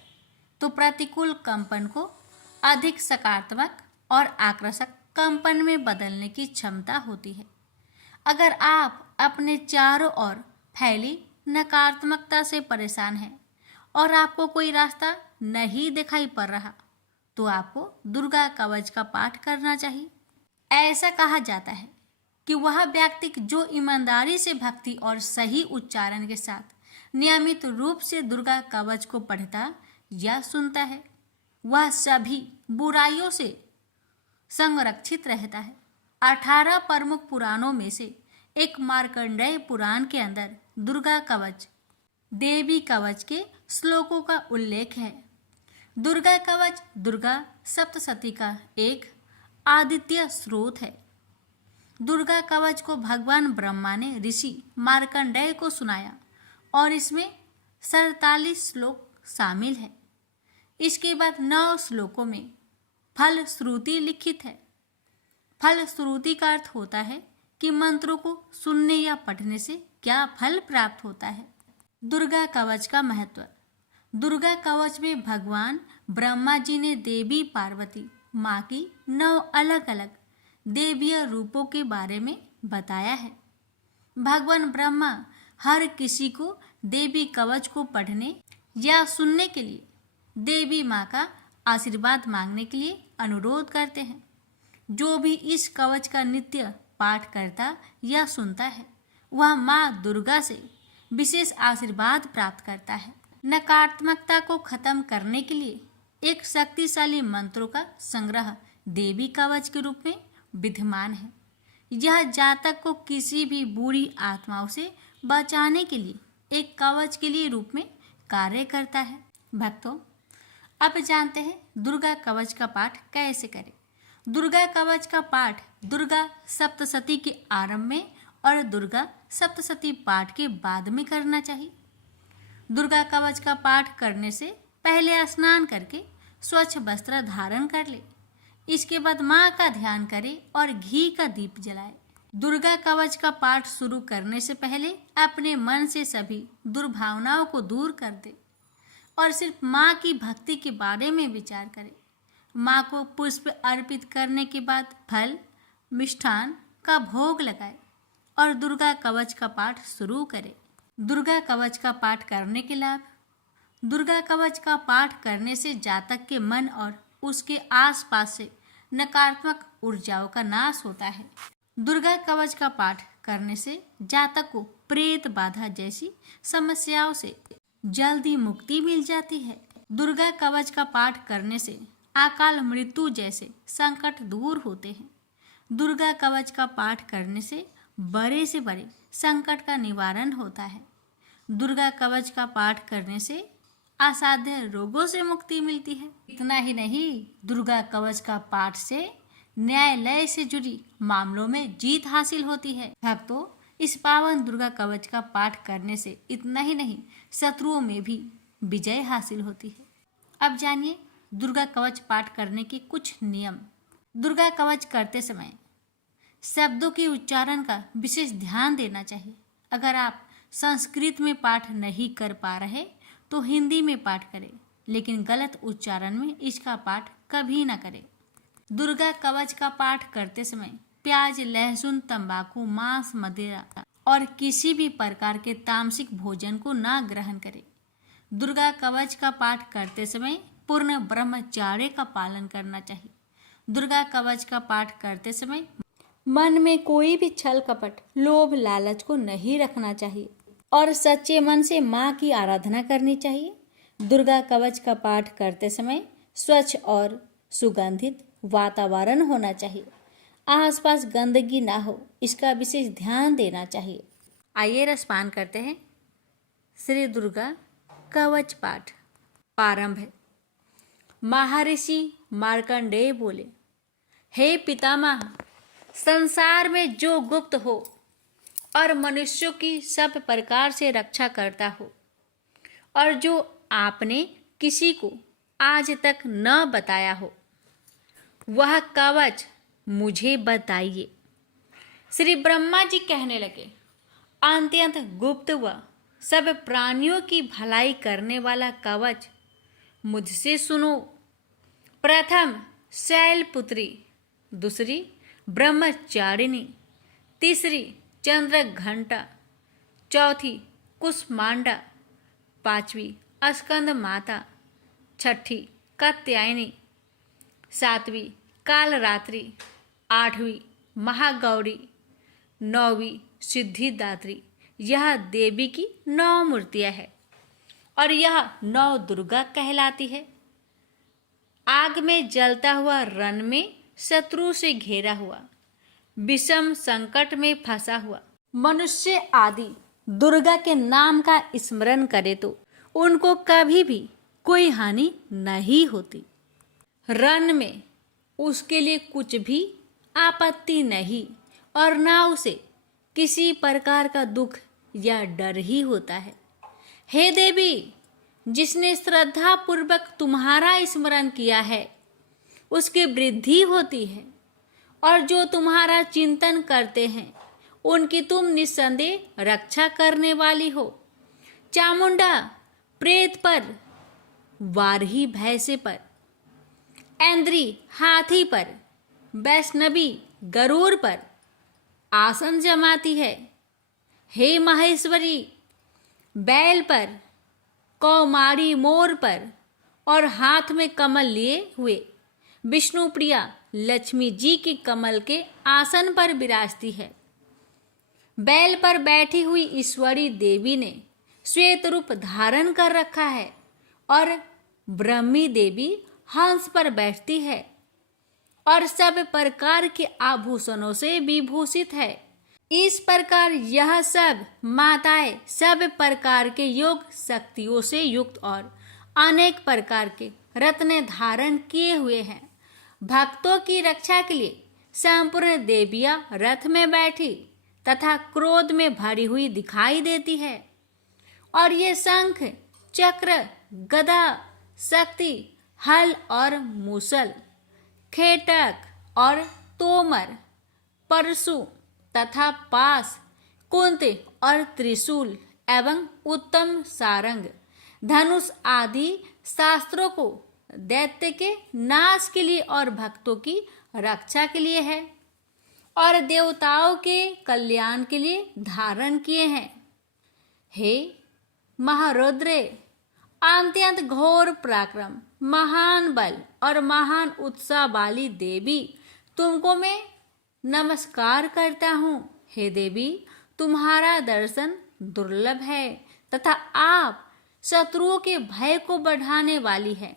तो प्रतिकूल कंपन को अधिक सकारात्मक और आकर्षक कंपन में बदलने की क्षमता होती है। अगर आप अपने चारों ओर फैली नकारात्मकता से परेशान हैं और आपको कोई रास्ता नहीं दिखाई पड़ रहा, तो आपको दुर्गा कवच का पाठ करना चाहिए। ऐसा कहा जाता है कि वह व्यक्ति जो ईमानदारी से भक्ति और सही उच्चारण के साथ नियमित रूप से दुर्गा कवच को पढ़ता या सुनता है, वह सभी बुराइयों से संरक्षित रहता है। 18 प्रमुख पुराणों में से एक मार्कंडेय पुराण के अंदर दुर्गा कवच, देवी कवच के श्लोकों का उल्लेख है। दुर्गा कवच दुर्गा सप्तशती का एक आदित्य स्रोत है। दुर्गा कवच को भगवान ब्रह्मा ने ऋषि मार्कंडेय को सुनाया और इसमें 47 श्लोक शामिल है। इसके बाद 9 श्लोकों में फल श्रुति लिखित है। फल श्रुति का अर्थ होता है कि मंत्रों को सुनने या पढ़ने से क्या फल प्राप्त होता है। दुर्गा कवच का महत्व। दुर्गा कवच में भगवान ब्रह्मा जी ने देवी पार्वती माँ की 9 अलग अलग देवीय रूपों के बारे में बताया है। भगवान ब्रह्मा हर किसी को देवी कवच को पढ़ने या सुनने के लिए देवी माँ का आशीर्वाद मांगने के लिए अनुरोध करते हैं। जो भी इस कवच का नित्य पाठ करता या सुनता है, वह माँ दुर्गा से विशेष आशीर्वाद प्राप्त करता है। नकारात्मकता को खत्म करने के लिए एक शक्तिशाली मंत्रों का संग्रह देवी कवच के रूप में विद्यमान है। यह जातक को किसी भी बुरी आत्माओं से बचाने के लिए एक कवच के लिए रूप में कार्य करता है। भक्तों, अब जानते हैं दुर्गा कवच का पाठ कैसे करें। दुर्गा कवच का पाठ दुर्गा सप्तशती के आरंभ में और दुर्गा सप्तशती पाठ के बाद में करना चाहिए। दुर्गा कवच का पाठ करने से पहले स्नान करके स्वच्छ वस्त्र धारण कर ले। इसके बाद माँ का ध्यान करे और घी का दीप जलाए। दुर्गा कवच का पाठ शुरू करने से पहले अपने मन से सभी दुर्भावनाओं को दूर कर दे और सिर्फ माँ की भक्ति के बारे में विचार करे। माँ को पुष्प अर्पित करने के बाद फल मिष्ठान का भोग लगाए और दुर्गा कवच का पाठ शुरू करे। दुर्गा कवच का पाठ करने के लाभ। दुर्गा कवच का पाठ करने से जातक के मन और उसके आसपास से नकारात्मक ऊर्जाओं का नाश होता है। दुर्गा कवच का पाठ करने से जातक को प्रेत बाधा जैसी समस्याओं से जल्दी मुक्ति मिल जाती है। दुर्गा कवच का पाठ करने से अकाल मृत्यु जैसे संकट दूर होते हैं। दुर्गा कवच का पाठ करने से बड़े से बड़े संकट का निवारण होता है। दुर्गा कवच का पाठ करने से असाध्य रोगों से मुक्ति मिलती है। इतना ही नहीं, दुर्गा कवच का पाठ से न्यायालय से जुड़ी मामलों में जीत हासिल होती है। भक्तों, इस पावन दुर्गा कवच का पाठ करने से इतना ही नहीं, शत्रुओं में भी विजय हासिल होती है। अब जानिए दुर्गा कवच पाठ करने के कुछ नियम। दुर्गा कवच करते समय शब्दों के उच्चारण का विशेष ध्यान देना चाहिए। अगर आप संस्कृत में पाठ नहीं कर पा रहे तो हिंदी में पाठ करें, लेकिन गलत उच्चारण में इसका पाठ कभी ना करें। दुर्गा कवच का पाठ करते समय प्याज, लहसुन, तंबाकू, मांस, मदिरा और किसी भी प्रकार के तामसिक भोजन को ना ग्रहण करें। दुर्गा कवच का पाठ करते समय पूर्ण ब्रह्मचर्य का पालन करना चाहिए। दुर्गा कवच का पाठ करते समय मन में कोई भी छल कपट, लोभ, लालच को नहीं रखना चाहिए और सच्चे मन से माँ की आराधना करनी चाहिए। दुर्गा कवच का पाठ करते समय स्वच्छ और सुगंधित वातावरण होना चाहिए। आसपास गंदगी ना हो, इसका विशेष ध्यान देना चाहिए। आइए रसपान करते हैं। श्री दुर्गा कवच पाठ प्रारंभ है। महर्षि मार्कंडेय बोले, हे पितामह, संसार में जो गुप्त हो और मनुष्यों की सब प्रकार से रक्षा करता हो और जो आपने किसी को आज तक न बताया हो, वह कवच मुझे बताइए। श्री ब्रह्मा जी कहने लगे, अत्यंत गुप्त व सब प्राणियों की भलाई करने वाला कवच मुझसे सुनो। प्रथम शैलपुत्री, दूसरी ब्रह्मचारिणी, तीसरी चंद्रघंटा, चौथी कुष्मांडा, पांचवी स्कंद माता, छठी कात्यायनी, सातवीं कालरात्रि, आठवीं महागौरी, नौवीं सिद्धिदात्री। यह देवी की 9 मूर्तियां हैं और यह 9 दुर्गा कहलाती है। आग में जलता हुआ रण में शत्रु से घेरा हुआ, विषम संकट में फंसा हुआ मनुष्य आदि दुर्गा के नाम का स्मरण करे तो उनको कभी भी कोई हानि नहीं होती। रण में उसके लिए कुछ भी आपत्ति नहीं और ना उसे किसी प्रकार का दुख या डर ही होता है। हे देवी, जिसने श्रद्धा पूर्वक तुम्हारा स्मरण किया है उसकी वृद्धि होती है और जो तुम्हारा चिंतन करते हैं उनकी तुम निस्संदेह रक्षा करने वाली हो। चामुंडा प्रेत पर, वारही भैंसे पर, ऐन्द्री हाथी पर, वैष्णवी गरुड़ पर आसन जमाती है। हे महेश्वरी बैल पर, कौमारी मोर पर और हाथ में कमल लिए हुए विष्णुप्रिया लक्ष्मी जी की कमल के आसन पर विराजती है। बैल पर बैठी हुई ईश्वरी देवी ने श्वेत रूप धारण कर रखा है और ब्रह्मी देवी हंस पर बैठती है और सब प्रकार के आभूषणों से विभूषित है। इस प्रकार यह सब माताएं सब प्रकार के योग शक्तियों से युक्त और अनेक प्रकार के रत्न धारण किए हुए हैं। भक्तों की रक्षा के लिए संपूर्ण देवियां रथ में बैठी तथा क्रोध में भरी हुई दिखाई देती है और ये शंख, चक्र, गदा, शक्ति, हल और मूसल, खेटक और तोमर, परशु तथा पास, कुंती और त्रिशूल एवं उत्तम सारंग, धनुष आदि शास्त्रों को दैत्य के नाश के लिए और भक्तों की रक्षा के लिए है और देवताओं के कल्याण के लिए धारण किए हैं। हे महारुद्रे, अत्यंत घोर पराक्रम, महान बल और महान उत्साह वाली देवी, तुमको मैं नमस्कार करता हूँ। हे देवी, तुम्हारा दर्शन दुर्लभ है तथा आप शत्रुओं के भय को बढ़ाने वाली है।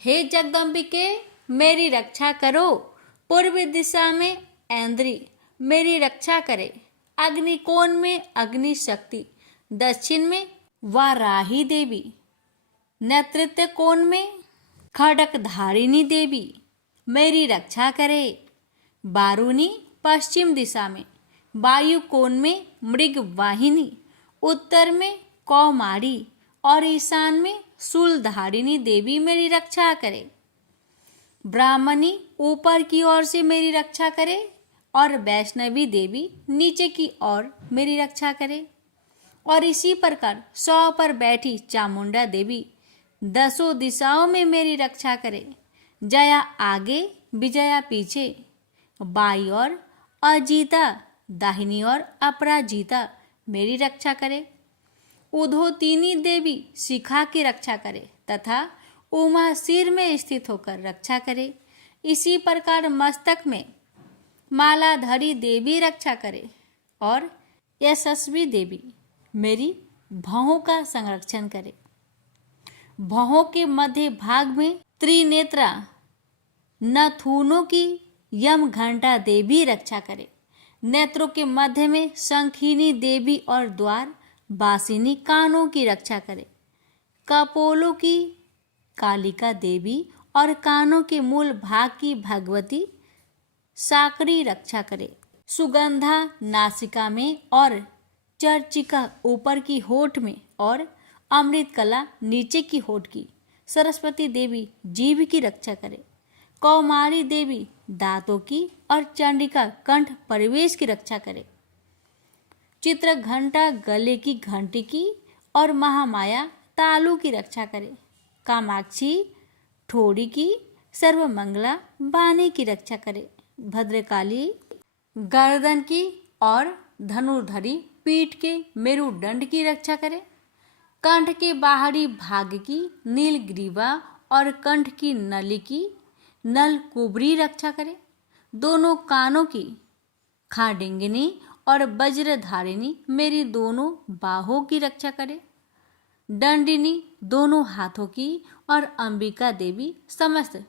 हे जगदम्बिके, मेरी रक्षा करो। पूर्व दिशा में ऐन्द्री मेरी रक्षा करे, अग्निकोण में अग्नि शक्ति, दक्षिण में वाराही देवी, नेतृत्व कोण में खड़क धारिणी देवी मेरी रक्षा करे। बारूनी पश्चिम दिशा में, वायु कोण में मृग वाहिनी, उत्तर में कौमारी और ईशान में शूलधारिणी देवी मेरी रक्षा करे। ब्राह्मणी ऊपर की ओर से मेरी रक्षा करे और वैष्णवी देवी नीचे की ओर मेरी रक्षा करे। और इसी प्रकार 100 पर बैठी चामुंडा देवी 10 दिशाओं में मेरी रक्षा करे। जया आगे, विजया पीछे, बाई और अजीता, दाहिनी और अपराजिता मेरी रक्षा करे। उधोतिनी देवी शिखा की रक्षा करे तथा उमा सिर में स्थित होकर रक्षा करे। इसी प्रकार मस्तक में मालाधरी देवी रक्षा करे और यशस्वी देवी मेरी भौहों का संरक्षण करे। भौहों के मध्य भाग में त्रिनेत्रा नथुनों की यम घंटा देवी रक्षा करे। नेत्रों के मध्य में शंखिनी देवी और द्वार बासिनी कानों की रक्षा करे। कपोलों की कालिका देवी और कानों के मूल भाग की भगवती साकरी रक्षा करे। सुगंधा नासिका में और चर्चिका ऊपर की होठ में और अमृत कला नीचे की होठ की सरस्वती देवी जीभ की रक्षा करे। कौमारी देवी दांतों की और चंडिका कंठ परिवेश की रक्षा करे। चित्र घंटा गले की घंटी की और महामाया तालू की रक्षा करे। कामाक्षी ठोड़ी की, सर्वमंगला बानी की रक्षा करे। भद्रकाली गर्दन की और धनुर्धरी पीठ के मेरुदंड की रक्षा करे। कंठ के बाहरी भाग की नीलग्रीवा और कंठ की नली की नल कुबरी रक्षा करे। दोनों कानों की खाडिंगिनी और वज्रधारिणी मेरी दोनों बाहों की रक्षा करे। दंडिनी दोनों हाथों की और अंबिका देवी समस्त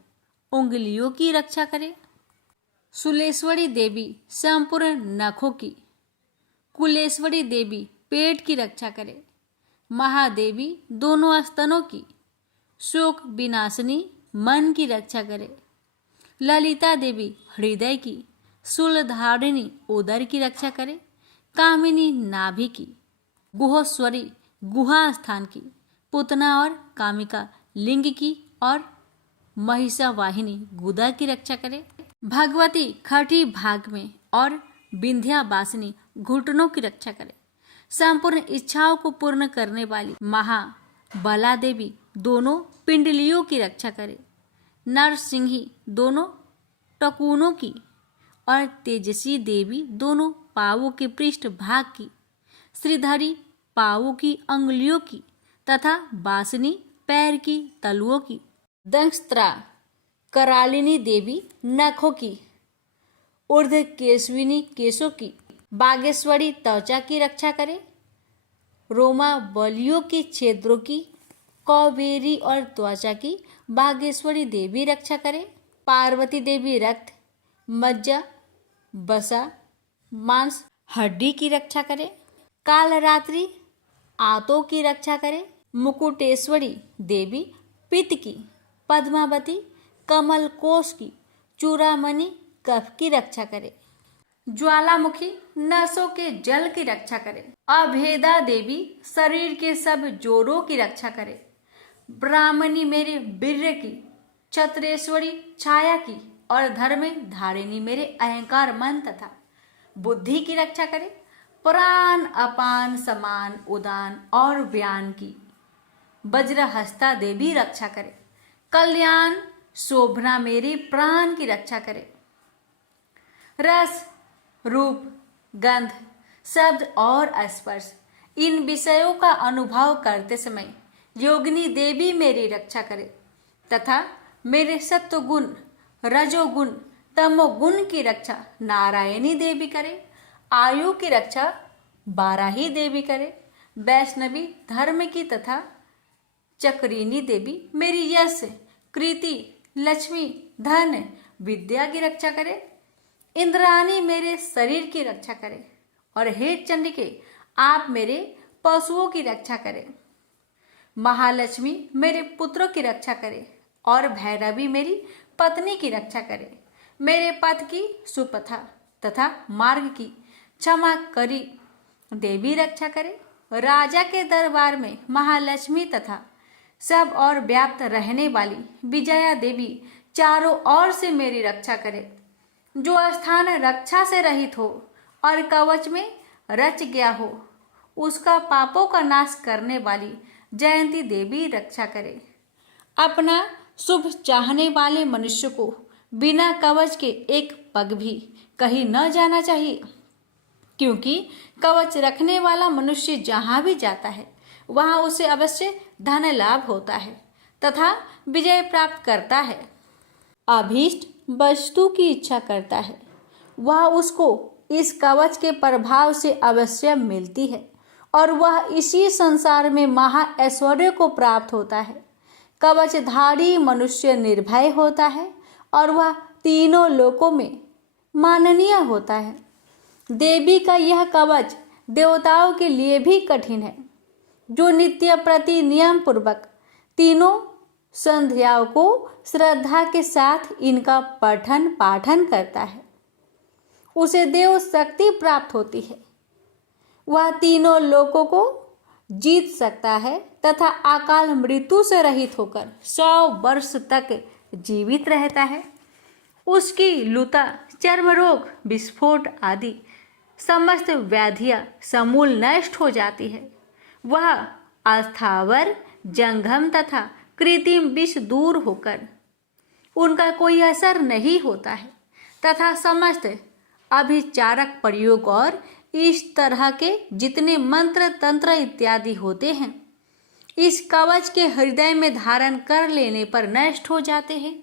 उंगलियों की रक्षा करे। शूलेश्वरी देवी संपूर्ण नखों की, कुलेश्वरी देवी पेट की रक्षा करे। महादेवी दोनों स्तनों की, शोक विनाशिनी मन की रक्षा करे। ललिता देवी हृदय की, शूलधारिणी उदर की रक्षा करे। कामिनी नाभि की, गुहोश्वरी गुहा स्थान की, पुतना और कामिका लिंग की और महिषावाहिनी गुदा की रक्षा करे। भगवती खटी भाग में और विंध्यावासिनी घुटनों की रक्षा करे। संपूर्ण इच्छाओं को पूर्ण करने वाली महाबला देवी दोनों पिंडलियों की रक्षा करे। नरसिंही दोनों टकुनों की और तेजसी देवी दोनों पावों के पृष्ठ भाग की, श्रीधरी पावों की अंगुलियों की तथा वासिनी पैर की तलुओं की। दंष्ट्रा करालिनी देवी नखों की, ऊर्ध्व केशविनी केशों की, बागेश्वरी त्वचा की रक्षा करे। रोमा बलियों की छिद्रों की, कौबेरी और त्वचा की बागेश्वरी देवी रक्षा करे। पार्वती देवी रक्त, मज्जा, बसा, मांस, हड्डी की रक्षा करे। कालरात्रि आंतों की रक्षा करे। मुकुटेश्वरी देवी पित्त की, पद्मावती कमल कोश की, चूड़ामणि कफ की रक्षा करे। ज्वालामुखी नसों के जल की रक्षा करे। अभेदा देवी शरीर के सब जोड़ों की रक्षा करे। ब्राह्मणी मेरे वीर्य की, छत्रेश्वरी छाया की और धर्म धारिणी मेरे अहंकार मन तथा बुद्धि की रक्षा करे। प्राण अपान समान उदान और व्यान की वज्रहस्ता देवी रक्षा करे। कल्याण शोभना मेरी प्राण की रक्षा करे। रस, रूप, गंध, शब्द और स्पर्श इन विषयों का अनुभव करते समय योगिनी देवी मेरी रक्षा करे तथा मेरे सत्वगुण, रजोगुण, तमोगुण की रक्षा नारायणी देवी करे। आयु की रक्षा बाराही देवी करे। वैष्णवी धर्म की तथा चक्रिनी देवी मेरी यश, कृति, लक्ष्मी, धन, विद्या की रक्षा करे। इंद्राणी मेरे शरीर की रक्षा करे और हे चंडिके आप मेरे पशुओं की रक्षा करें। महालक्ष्मी मेरे पुत्रों की रक्षा करे और भैरवी मेरी पत्नी की रक्षा करे। मेरे पथ की सुपथा तथा मार्ग की क्षमा करी देवी रक्षा करे। राजा के दरबार में महालक्ष्मी तथा सब और व्याप्त रहने वाली विजया देवी चारों ओर से मेरी रक्षा करे। जो स्थान रक्षा से रहित हो और कवच में रच गया हो उसका पापों का नाश करने वाली जयंती देवी रक्षा करे। अपना शुभ चाहने वाले मनुष्य को बिना कवच के एक पग भी कहीं न जाना चाहिए, क्योंकि कवच रखने वाला मनुष्य जहाँ भी जाता है वहाँ उसे अवश्य धन लाभ होता है तथा विजय प्राप्त करता है। अभीष्ट वस्तु की इच्छा करता है वह उसको इस कवच के प्रभाव से अवश्य मिलती है और वह इसी संसार में महा ऐश्वर्य को प्राप्त होता है। कवचधारी मनुष्य निर्भय होता है और वह तीनों लोकों में माननीय होता है। देवी का यह कवच देवताओं के लिए भी कठिन है। जो नित्य प्रति नियम पूर्वक तीनों संध्याओं को श्रद्धा के साथ इनका पठन पाठन करता है उसे देव शक्ति प्राप्त होती है। वह तीनों लोकों को जीत सकता है तथा अकाल मृत्यु से रहित होकर 100 वर्ष तक जीवित रहता है। उसकी लुता, चर्म रोग, विस्फोट आदि समस्त व्याधियां समूल नष्ट हो जाती है। वह अस्थावर, जंगम तथा कृत्रिम विष दूर होकर उनका कोई असर नहीं होता है तथा समस्त अभिचारक प्रयोग और इस तरह के जितने मंत्र तंत्र इत्यादि होते हैं इस कवच के हृदय में धारण कर लेने पर नष्ट हो जाते हैं।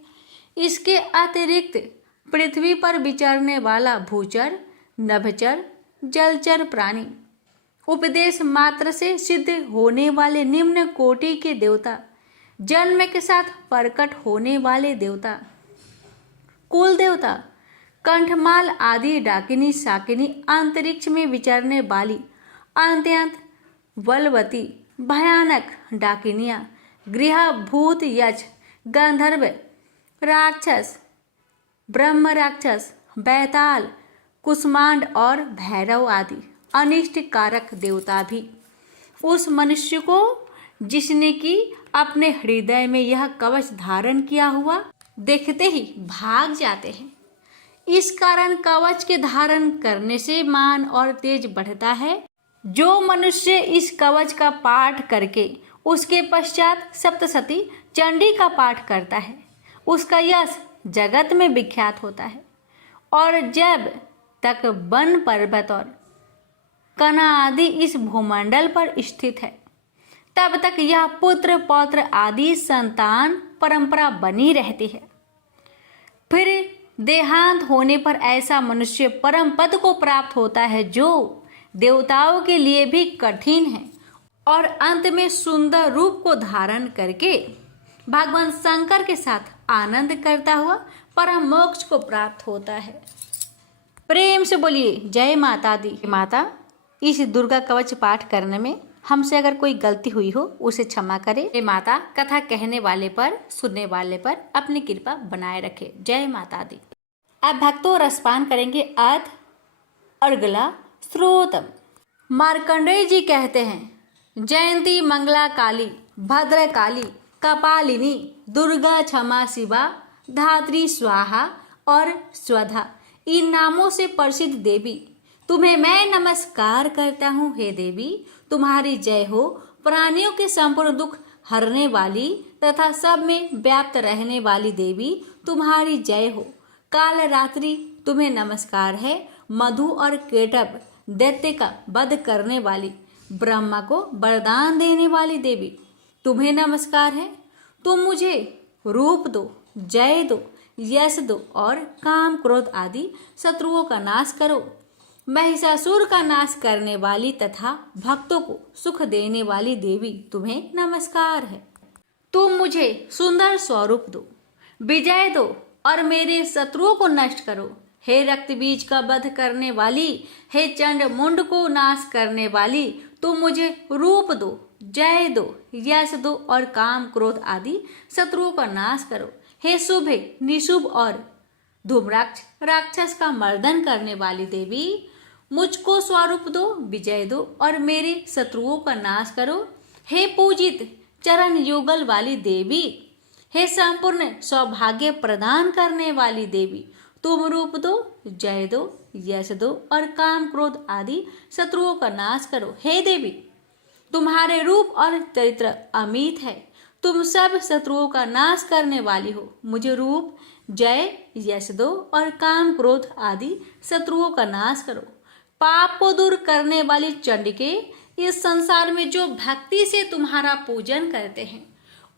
इसके अतिरिक्त पृथ्वी पर विचरने वाला भूचर, नभचर, जलचर प्राणी, उपदेश मात्र से सिद्ध होने वाले निम्न कोटि के देवता, जन्म के साथ प्रकट होने वाले देवता, कुल देवता, कंठमाल आदि डाकिनी शाकिनी, अंतरिक्ष में विचरने वाली अत्यंत बलवती भयानक डाकिनियाँ, गृह भूत यक्ष गंधर्व राक्षस ब्रह्म राक्षस बैताल कुष्मांड और भैरव आदि अनिष्ट कारक देवता भी उस मनुष्य को जिसने कि अपने हृदय में यह कवच धारण किया हुआ देखते ही भाग जाते हैं। इस कारण कवच के धारण करने से मान और तेज बढ़ता है। जो मनुष्य इस कवच का पाठ करके उसके पश्चात सप्तशती चंडी का पाठ करता है, उसका यश जगत में विख्यात होता है। और जब तक वन पर्वत और कना आदि इस भूमंडल पर स्थित है, तब तक यह पुत्र पौत्र आदि संतान परंपरा बनी रहती है। फिर देहांत होने पर ऐसा मनुष्य परम पद को प्राप्त होता है जो देवताओं के लिए भी कठिन है, और अंत में सुंदर रूप को धारण करके भगवान शंकर के साथ आनंद करता हुआ परम मोक्ष को प्राप्त होता है। प्रेम से बोलिए जय माता दी। माता, इस दुर्गा कवच पाठ करने में हमसे अगर कोई गलती हुई हो उसे क्षमा करे। हे माता, कथा कहने वाले पर सुनने वाले पर अपनी कृपा बनाए रखे। जय माता दी। अब भक्तों रसपान करेंगे अर्थ और गला श्रोतम। मार्कंडेय जी कहते हैं, जयंती मंगला काली भद्र काली कपालिनी दुर्गा क्षमा शिवा धात्री स्वाहा और स्वधा, इन नामों से प्रसिद्ध देवी तुम्हें मैं नमस्कार करता हूँ। हे देवी, तुम्हारी जय हो। प्राणियों के संपूर्ण दुख हरने वाली तथा सब में व्याप्त रहने वाली देवी तुम्हारी जय हो। काल रात्रि तुम्हें नमस्कार है। मधु और केटव दैत्य का वध करने वाली, ब्रह्मा को वरदान देने वाली देवी तुम्हें नमस्कार है। तुम मुझे रूप दो, जय दो, यश दो और काम क्रोध आदि शत्रुओं का नाश करो। महिषासुर का नाश करने वाली तथा भक्तों को सुख देने वाली देवी तुम्हें नमस्कार है। तुम मुझे सुंदर स्वरूप दो, विजय दो और मेरे शत्रुओं को नष्ट करो। हे रक्त बीज का वध करने वाली, हे चंड मुंड को नाश करने वाली, तुम मुझे रूप दो, जय दो, यश दो और काम क्रोध आदि शत्रुओं का नाश करो। हे शुभ निशुभ और धूम्राक्ष राक्षस का मर्दन करने वाली देवी, मुझको स्वरूप दो, विजय दो और मेरे शत्रुओं का नाश करो। हे पूजित चरण युगल वाली देवी, हे संपूर्ण सौभाग्य प्रदान करने वाली देवी, तुम रूप दो, जय दो, यश दो और काम क्रोध आदि शत्रुओं का नाश करो। हे देवी, तुम्हारे रूप और चरित्र अमित है। तुम सब शत्रुओं का नाश करने वाली हो। मुझे रूप, जय, यश दो और काम क्रोध आदि शत्रुओं का नाश करो। पाप को दूर करने वाली चंडिके, इस संसार में जो भक्ति से तुम्हारा पूजन करते हैं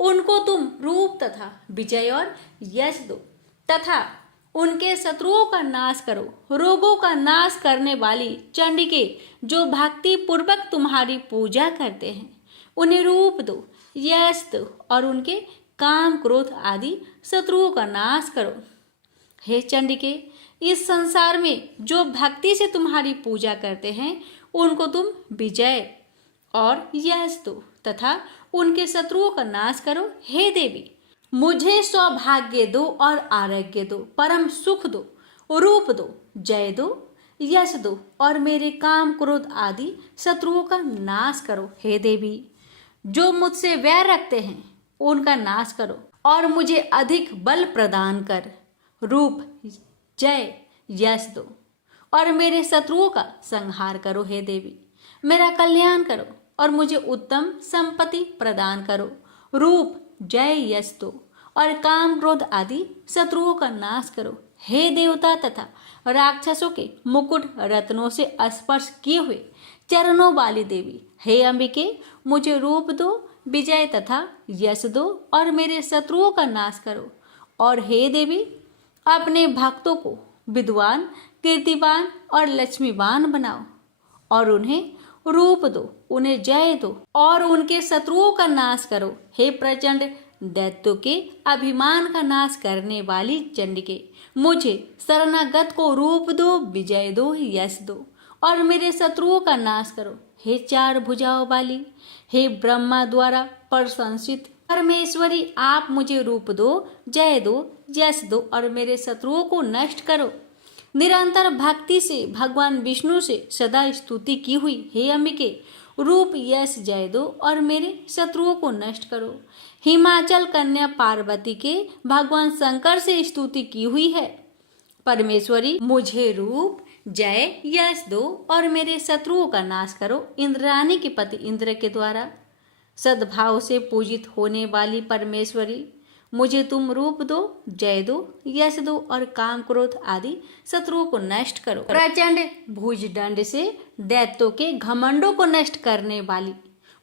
उनको तुम रूप तथा विजय और यश दो तथा उनके शत्रुओं का नाश करो। रोगों का नाश करने वाली चंडिके, जो भक्ति पूर्वक तुम्हारी पूजा करते हैं उन्हें रूप दो, यश दो और उनके काम क्रोध आदि शत्रुओं का नाश करो। हे चंडिके, इस संसार में जो भक्ति से तुम्हारी पूजा करते हैं उनको तुम विजय और यश दो तथा उनके शत्रुओं का नाश करो। हे देवी, मुझे सौभाग्य दो और आरोग्य दो, परम सुख दो, रूप दो, जय दो, यश दो और मेरे काम क्रोध आदि शत्रुओं का नाश करो। हे देवी, जो मुझसे वैर रखते हैं उनका नाश करो और मुझे अधिक बल प्रदान कर रूप, जय, यश दो और मेरे शत्रुओं का संहार करो। हे देवी, मेरा कल्याण करो और मुझे उत्तम संपत्ति प्रदान करो। रूप, जय, यश दो और काम क्रोध आदि शत्रुओं का नाश करो। हे देवता तथा राक्षसों के मुकुट रत्नों से स्पर्श किए हुए चरणों वाली देवी, हे अंबिके, मुझे रूप दो, विजय तथा यश दो और मेरे शत्रुओं का नाश करो। और हे देवी, अपने भक्तों को विद्वान, कीर्तिवान और लक्ष्मीवान बनाओ। और उन्हें रूप दो, उन्हें जय दो और उनके शत्रुओं का नाश करो। हे प्रचंड दैत्यों के अभिमान का नाश करने वाली चंडिके, मुझे शरणागत को रूप दो, विजय दो, यश दो और मेरे शत्रुओं का नाश करो। हे चार भुजाओं वाली, हे ब्रह्मा द्वारा प्रशंसित परमेश्वरी, आप मुझे रूप दो, जय दो, यश दो और मेरे शत्रुओं को नष्ट करो। निरंतर भक्ति से भगवान विष्णु से सदा स्तुति की हुई हे अंबिके, रूप यश जय दो और मेरे शत्रुओं को नष्ट करो। हिमाचल कन्या पार्वती के भगवान शंकर से स्तुति की हुई है परमेश्वरी, मुझे रूप जय यश दो और मेरे शत्रुओं का नाश करो। इंद्राणी के पति इंद्र के द्वारा सद्भाव से पूजित होने वाली परमेश्वरी, मुझे तुम रूप दो, जय दो, यश दो और काम क्रोध आदि शत्रुओं को नष्ट करो। प्रचंड भुजदंड से दैत्यों के घमंडों को नष्ट करने वाली,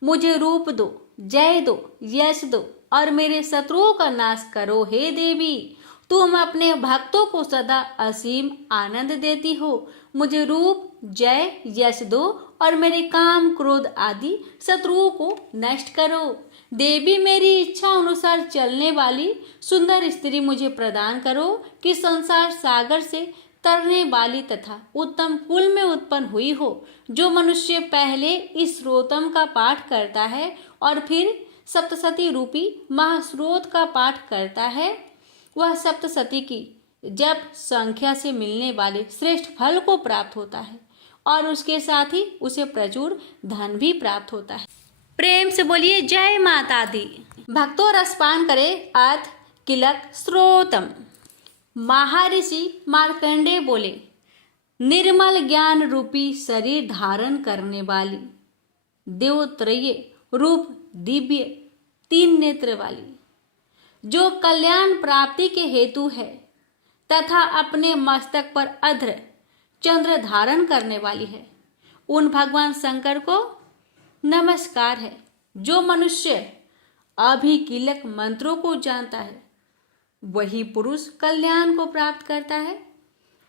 मुझे रूप दो, जय दो, यश दो और मेरे शत्रुओं का नाश करो। हे देवी, तुम अपने भक्तों को सदा असीम आनंद देती हो, मुझे रूप जय यश दो और मेरे काम क्रोध आदि शत्रुओं को नष्ट करो। देवी, मेरी इच्छा अनुसार चलने वाली सुंदर स्त्री मुझे प्रदान करो कि संसार सागर से तरने वाली तथा उत्तम कुल में उत्पन्न हुई हो। जो मनुष्य पहले इस स्रोतम का पाठ करता है और फिर सप्तशती रूपी महास्रोत का पाठ करता है, वह सप्तशती की जप संख्या से मिलने वाले श्रेष्ठ फल को प्राप्त होता है और उसके साथ ही उसे प्रचुर धन भी प्राप्त होता है। प्रेम से बोलिए जय माता दी। भक्तों रसपान करे अर्थ किलक स्रोतम। महर्षि मार्कंडेय बोले, निर्मल ज्ञान रूपी शरीर धारण करने वाली, देवत्रय रूप दिव्य तीन नेत्र वाली, जो कल्याण प्राप्ति के हेतु है तथा अपने मस्तक पर अध्र चंद्र धारण करने वाली है, उन भगवान शंकर को नमस्कार है। जो मनुष्य अभिकीलक मंत्रों को जानता है, वही पुरुष कल्याण को प्राप्त करता है।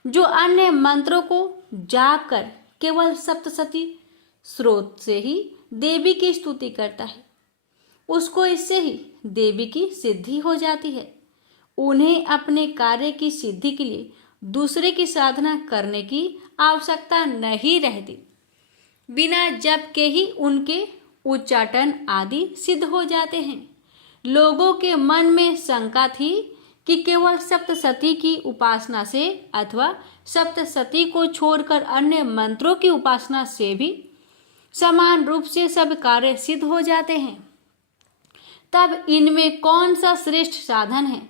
जो अन्य मंत्रों को जाप कर केवल सप्तशती स्रोत से ही देवी की स्तुति करता है, उसको इससे ही देवी की सिद्धि हो जाती है। उन्हें अपने कार्य की सिद्धि के लिए दूसरे की साधना करने की आवश्यकता नहीं रहती। बिना जप के ही उनके उच्चाटन आदि सिद्ध हो जाते हैं। लोगों के मन में शंका थी कि केवल सप्तशती की उपासना से अथवा सप्तशती को छोड़कर अन्य मंत्रों की उपासना से भी समान रूप से सब कार्य सिद्ध हो जाते हैं, तब इनमें कौन सा श्रेष्ठ साधन है।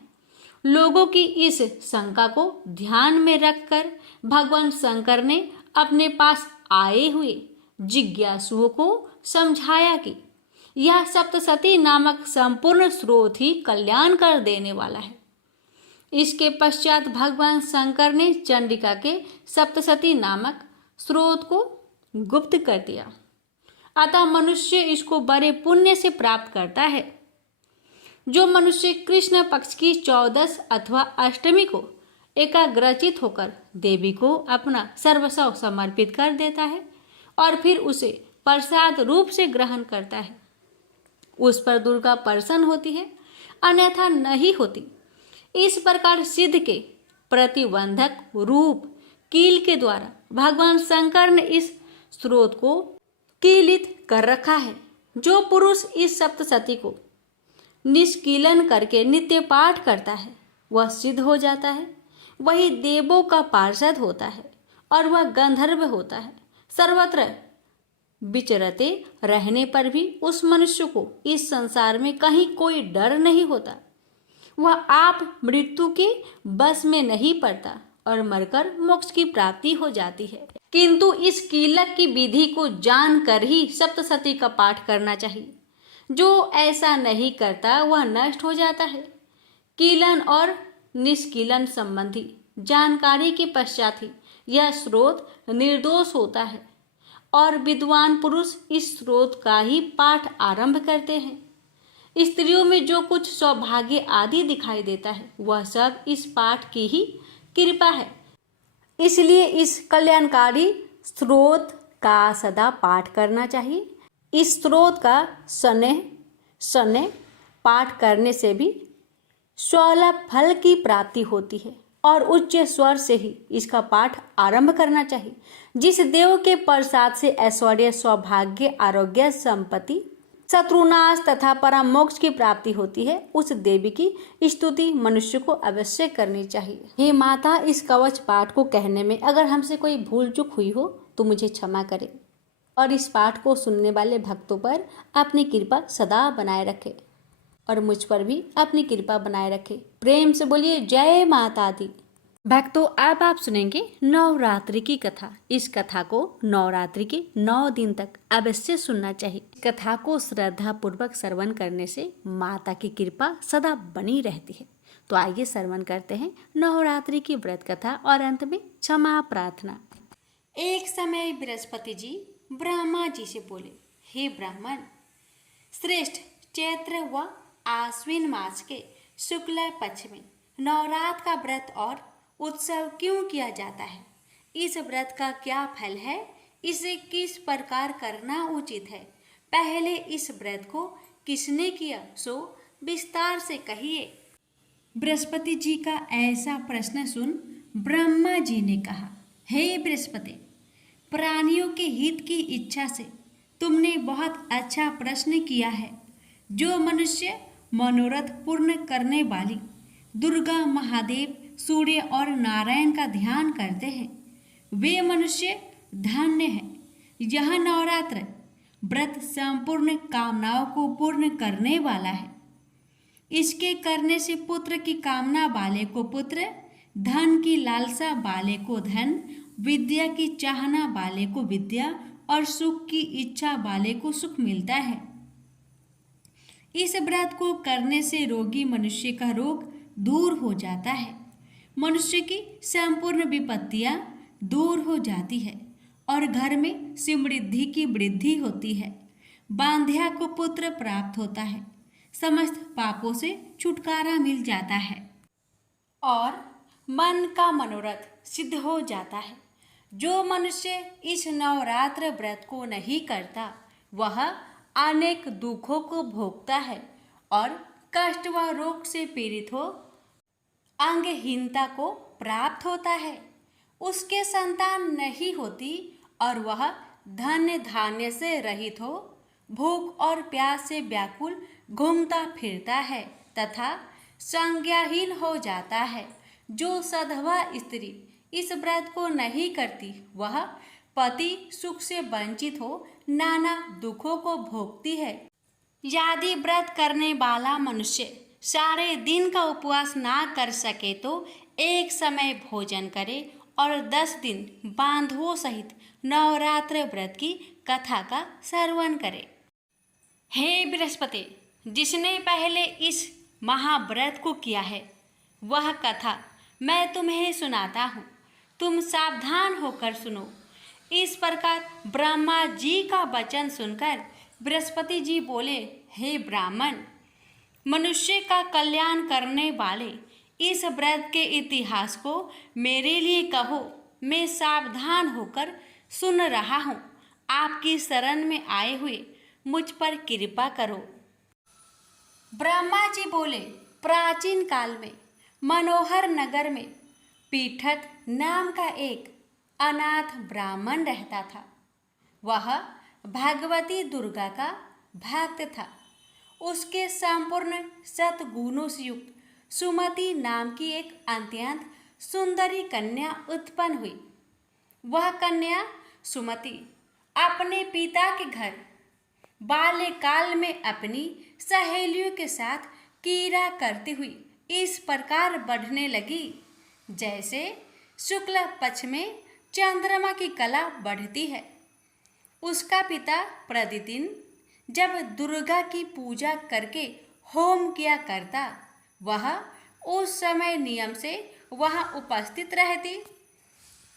लोगों की इस शंका को ध्यान में रखकर भगवान शंकर ने अपने पास आए हुए जिज्ञासुओं को समझाया कि यह सप्तशती नामक संपूर्ण स्रोत ही कल्याण कर देने वाला है। इसके पश्चात भगवान शंकर ने चंडिका के सप्तशती नामक स्रोत को गुप्त कर दिया, अतः मनुष्य इसको बड़े पुण्य से प्राप्त करता है। जो मनुष्य कृष्ण पक्ष की 14 अथवा अष्टमी को एकाग्रचित होकर देवी को अपना सर्वस्व समर्पित कर देता है और फिर उसे प्रसाद रूप से ग्रहण करता है, उस पर दुर्गा प्रसन्न होती है, अन्यथा नहीं होती। इस प्रकार सिद्ध के प्रतिबंधक रूप कील के द्वारा भगवान शंकर ने इस स्रोत को कीलित कर रखा है। जो पुरुष इस सप्तशती को निष्कीलन करके नित्य पाठ करता है, वह सिद्ध हो जाता है, वही देवों का पार्षद होता है और वह गंधर्व होता है। सर्वत्र विचरते रहने पर भी उस मनुष्य को इस संसार में कहीं कोई डर नहीं होता। वह आप मृत्यु के बस में नहीं पड़ता और मरकर मोक्ष की प्राप्ति हो जाती है। किंतु इस कीलक की विधि को जानकर ही सप्तशती का पाठ करना चाहिए। जो ऐसा नहीं करता वह नष्ट हो जाता है। कीलन और निष्कीलन संबंधी जानकारी के पश्चात ही यह स्रोत निर्दोष होता है और विद्वान पुरुष इस स्रोत का ही पाठ आरंभ करते हैं। स्त्रियों में जो कुछ सौभाग्य आदि दिखाई देता है, वह सब इस पाठ की ही कृपा है। इसलिए इस कल्याणकारी स्रोत का सदा पाठ करना चाहिए। इस स्त्रोत का शनैः शनैः पाठ करने से भी स्वलभ फल की प्राप्ति होती है और उच्च स्वर से ही इसका पाठ आरंभ करना चाहिए। जिस देव के प्रसाद से ऐश्वर्य, सौभाग्य, आरोग्य, संपत्ति, शत्रुनाश तथा परम मोक्ष की प्राप्ति होती है, उस देवी की स्तुति मनुष्य को अवश्य करनी चाहिए। हे माता, इस कवच पाठ को कहने में अगर हमसे कोई भूल चूक हुई हो तो मुझे क्षमा करें और इस पाठ को सुनने वाले भक्तों पर अपनी कृपा सदा बनाए रखे और मुझ पर भी अपनी कृपा बनाए रखे। प्रेम से बोलिए जय माता दी। भक्तों, अब आप सुनेंगे नवरात्रि की कथा। इस कथा को नवरात्रि के 9 दिन तक अवश्य सुनना चाहिए। कथा को श्रद्धा पूर्वक श्रवण करने से माता की कृपा सदा बनी रहती है। तो आइए श्रवण करते हैं नवरात्रि की व्रत कथा और अंत में क्षमा प्रार्थना। एक समय बृहस्पति जी ब्रह्मा जी से बोले, हे ब्राह्मण श्रेष्ठ, चैत्र व आश्विन मास के शुक्ल पक्ष में नवरात्र का व्रत और उत्सव क्यों किया जाता है? इस व्रत का क्या फल है? इसे किस प्रकार करना उचित है? पहले इस व्रत को किसने किया, सो विस्तार से कहिए। बृहस्पति जी का ऐसा प्रश्न सुन ब्रह्मा जी ने कहा, हे बृहस्पति, प्राणियों के हित की इच्छा से तुमने बहुत अच्छा प्रश्न किया है। जो मनुष्य मनोरथ पूर्ण करने वाली दुर्गा, महादेव, सूर्य और नारायण का ध्यान करते हैं, वे मनुष्य धन्य हैं। यह नवरात्र व्रत संपूर्ण कामनाओं को पूर्ण करने वाला है। इसके करने से पुत्र की कामना वाले को पुत्र, धन की लालसा वाले को धन, विद्या की चाहना वाले को विद्या और सुख की इच्छा वाले को सुख मिलता है। इस व्रत को करने से रोगी मनुष्य का रोग दूर हो जाता है, मनुष्य की संपूर्ण विपत्तियां दूर हो जाती है और घर में समृद्धि की वृद्धि होती है। बांध्या को पुत्र प्राप्त होता है, समस्त पापों से छुटकारा मिल जाता है और मन का मनोरथ सिद्ध हो जाता है। जो मनुष्य इस नवरात्र व्रत को नहीं करता, वह अनेक दुखों को भोगता है और कष्ट व रोग से पीड़ित हो अंगहीनता को प्राप्त होता है। उसके संतान नहीं होती और वह धन्य धान्य से रहित हो भूख और प्यास से व्याकुल घूमता फिरता है तथा संज्ञाहीन हो जाता है। जो सधवा स्त्री इस व्रत को नहीं करती, वह पति सुख से वंचित हो नाना दुखों को भोगती है। यदि व्रत करने वाला मनुष्य सारे दिन का उपवास ना कर सके तो एक समय भोजन करे और 10 दिन बांधवों सहित नवरात्र व्रत की कथा का श्रवण करे। हे बृहस्पति, जिसने पहले इस महाव्रत को किया है, वह कथा मैं तुम्हें सुनाता हूँ। तुम सावधान होकर सुनो। इस प्रकार ब्रह्मा जी का वचन सुनकर बृहस्पति जी बोले, हे ब्राह्मण, मनुष्य का कल्याण करने वाले इस व्रत के इतिहास को मेरे लिए कहो। मैं सावधान होकर सुन रहा हूँ। आपकी शरण में आए हुए मुझ पर कृपा करो। ब्रह्मा जी बोले, प्राचीन काल में मनोहर नगर में पीठत नाम का एक अनाथ ब्राह्मण रहता था। वह भगवती दुर्गा का भक्त था। उसके संपूर्ण सद्गुणों से युक्त सुमति नाम की एक अत्यंत सुंदरी कन्या उत्पन्न हुई। वह कन्या सुमति अपने पिता के घर बाल्यकाल में अपनी सहेलियों के साथ कीड़ा करती हुई इस प्रकार बढ़ने लगी, जैसे शुक्ल पक्ष में चंद्रमा की कला बढ़ती है। उसका पिता प्रतिदिन जब दुर्गा की पूजा करके होम किया करता, वह उस समय नियम से वहां उपस्थित रहती।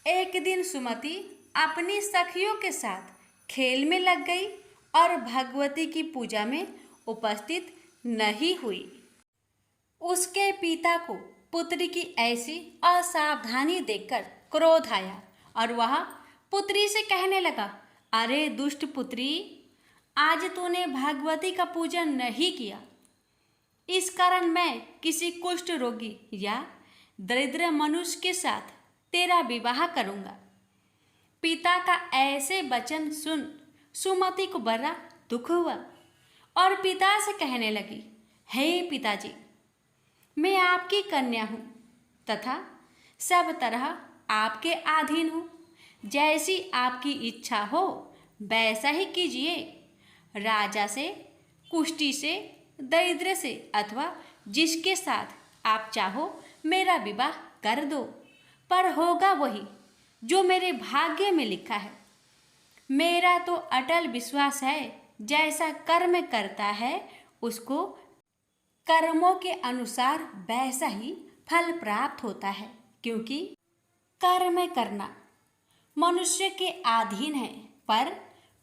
एक दिन सुमति अपनी सखियों के साथ खेल में लग गई और भगवती की पूजा में उपस्थित नहीं हुई। उसके पिता को पुत्री की ऐसी असावधानी देखकर क्रोध आया और वह पुत्री से कहने लगा, अरे दुष्ट पुत्री, आज तूने भगवती का पूजन नहीं किया, इस कारण मैं किसी कुष्ठ रोगी या दरिद्र मनुष्य के साथ तेरा विवाह करूंगा। पिता का ऐसे वचन सुन सुमति को बड़ा दुख हुआ और पिता से कहने लगी, हे पिताजी, मैं आपकी कन्या हूँ तथा सब तरह आपके अधीन हूँ। जैसी आपकी इच्छा हो वैसा ही कीजिए। राजा से, कुष्ठी से, दरिद्र से अथवा जिसके साथ आप चाहो मेरा विवाह कर दो, पर होगा वही जो मेरे भाग्य में लिखा है। मेरा तो अटल विश्वास है, जैसा कर्म करता है उसको कर्मों के अनुसार वैसा ही फल प्राप्त होता है, क्योंकि कर्म करना मनुष्य के अधीन है पर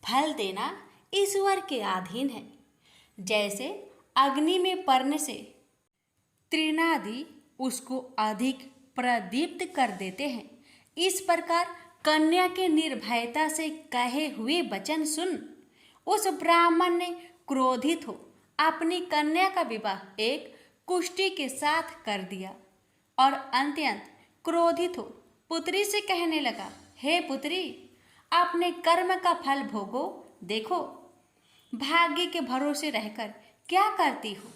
फल देना ईश्वर के अधीन है। जैसे अग्नि में पड़ने से तृणादि उसको अधिक प्रदीप्त कर देते हैं, इस प्रकार कन्या के निर्भयता से कहे हुए वचन सुन उस ब्राह्मण ने क्रोधित हो अपनी कन्या का विवाह एक कुष्ठी के साथ कर दिया और अत्यंत क्रोधित हो पुत्री से कहने लगा, हे पुत्री, अपने कर्म का फल भोगो। देखो, भाग्य के भरोसे रहकर क्या करती हो।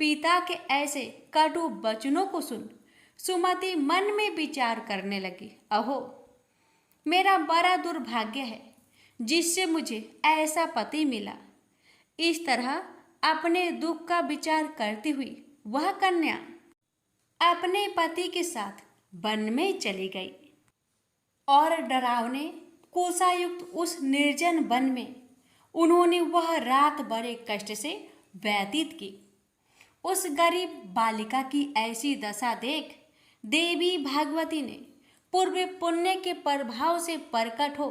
पिता के ऐसे कटु वचनों को सुन सुमति मन में विचार करने लगी, अहो, मेरा बड़ा दुर्भाग्य है जिससे मुझे ऐसा पति मिला। इस तरह अपने दुख का विचार करती हुई वह कन्या अपने पति के साथ वन में चली गई और डरावने कोसायुक्त उस निर्जन वन में उन्होंने वह रात बड़े कष्ट से व्यतीत की। उस गरीब बालिका की ऐसी दशा देख देवी भागवती ने पूर्व पुण्य के प्रभाव से प्रकट हो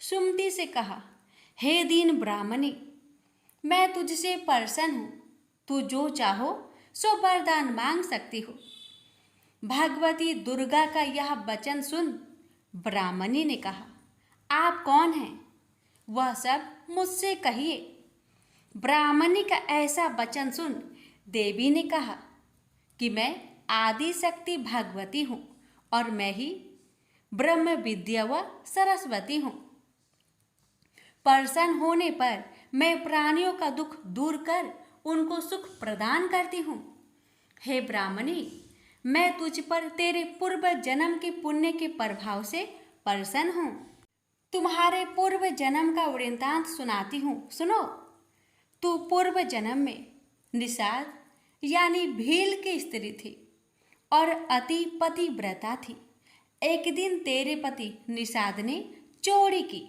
सुमति से कहा, हे दीन ब्राह्मणी, मैं तुझसे प्रसन्न हूँ, तू जो चाहो सो वरदान मांग सकती हो। भगवती दुर्गा का यह वचन सुन ब्राह्मणी ने कहा, आप कौन हैं, वह सब मुझसे कहिए। ब्राह्मणी का ऐसा वचन सुन देवी ने कहा कि मैं आदि शक्ति भगवती हूँ और मैं ही ब्रह्म विद्या व सरस्वती हूँ। प्रसन्न होने पर मैं प्राणियों का दुख दूर कर उनको सुख प्रदान करती हूँ। हे ब्राह्मणी, मैं तुझ पर तेरे पूर्व जन्म के पुण्य के प्रभाव से प्रसन्न हूँ। तुम्हारे पूर्व जन्म का वृत्तांत सुनाती हूँ, सुनो। तू पूर्व जन्म में निषाद यानी भील की स्त्री थी और अति पतिव्रता थी। एक दिन तेरे पति निषाद ने चोरी की।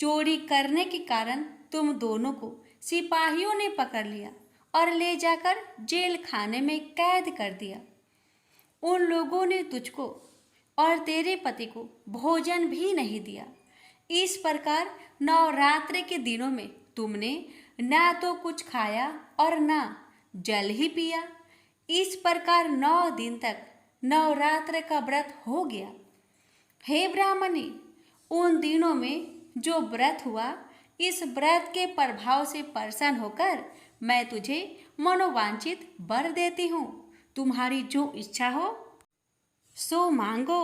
चोरी करने के कारण तुम दोनों को सिपाहियों ने पकड़ लिया और ले जाकर जेल खाने में कैद कर दिया। उन लोगों ने तुझको और तेरे पति को भोजन भी नहीं दिया। इस प्रकार नवरात्रि के दिनों में तुमने ना तो कुछ खाया और ना जल ही पिया। इस प्रकार 9 दिन तक नवरात्र का व्रत हो गया। हे ब्राह्मणी, उन दिनों में जो व्रत हुआ, इस व्रत के प्रभाव से प्रसन्न होकर मैं तुझे मनोवांछित वर देती हूँ। तुम्हारी जो इच्छा हो सो मांगो।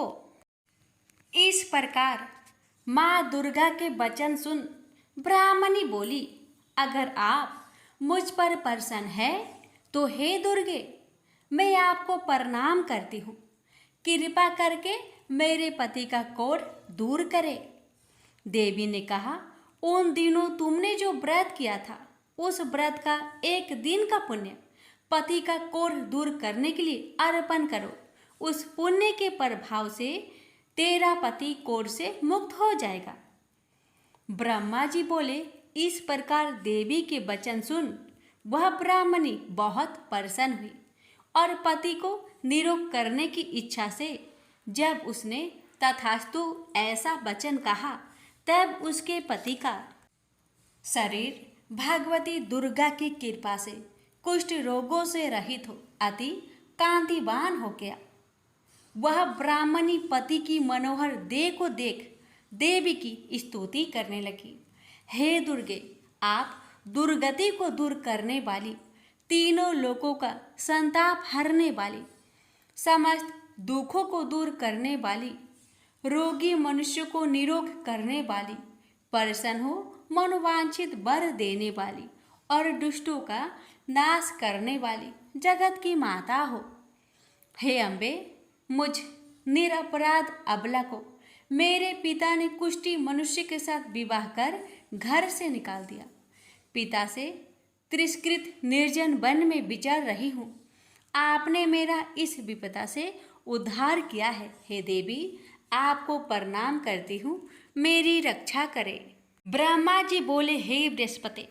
इस प्रकार माँ दुर्गा के वचन सुन ब्राह्मणी बोली, अगर आप मुझ पर प्रसन्न है तो हे दुर्गे, मैं आपको प्रणाम करती हूँ। कृपा करके मेरे पति का कोढ़ दूर करे। देवी ने कहा, उन दिनों तुमने जो व्रत किया था उस व्रत का एक दिन का पुण्य पति का कोढ़ दूर करने के लिए अर्पण करो। उस पुण्य के प्रभाव से तेरा पति कोढ़ से मुक्त हो जाएगा। ब्रह्मा जी बोले, इस प्रकार देवी के वचन सुन वह ब्राह्मणी बहुत प्रसन्न हुई और पति को निरोग करने की इच्छा से जब उसने तथास्तु ऐसा वचन कहा, तब उसके पति का शरीर भगवती दुर्गा की कृपा से कुष्ठ रोगों से रहित हो अति कांतिवान हो गया। वह ब्राह्मणी पति की मनोहर देह को देख देवी की स्तुति करने लगी। हे दुर्गे, आप दुर्गति को दूर करने वाली, तीनों लोकों का संताप हरने वाली, समस्त दुखों को दूर करने वाली, रोगी मनुष्य को निरोग करने वाली, प्रसन्न हो मनोवांछित वर देने वाली और दुष्टों का नाश करने वाली जगत की माता हो। हे अम्बे, मुझ निरपराध अबला को मेरे पिता ने कुष्ठी मनुष्य के साथ विवाह कर घर से निकाल दिया। पिता से तिरस्कृत निर्जन वन में विचर रही हूँ। आपने मेरा इस विपदा से उद्धार किया है। हे देवी, आपको प्रणाम करती हूँ, मेरी रक्षा करे। ब्रह्मा जी बोले, हे बृहस्पति,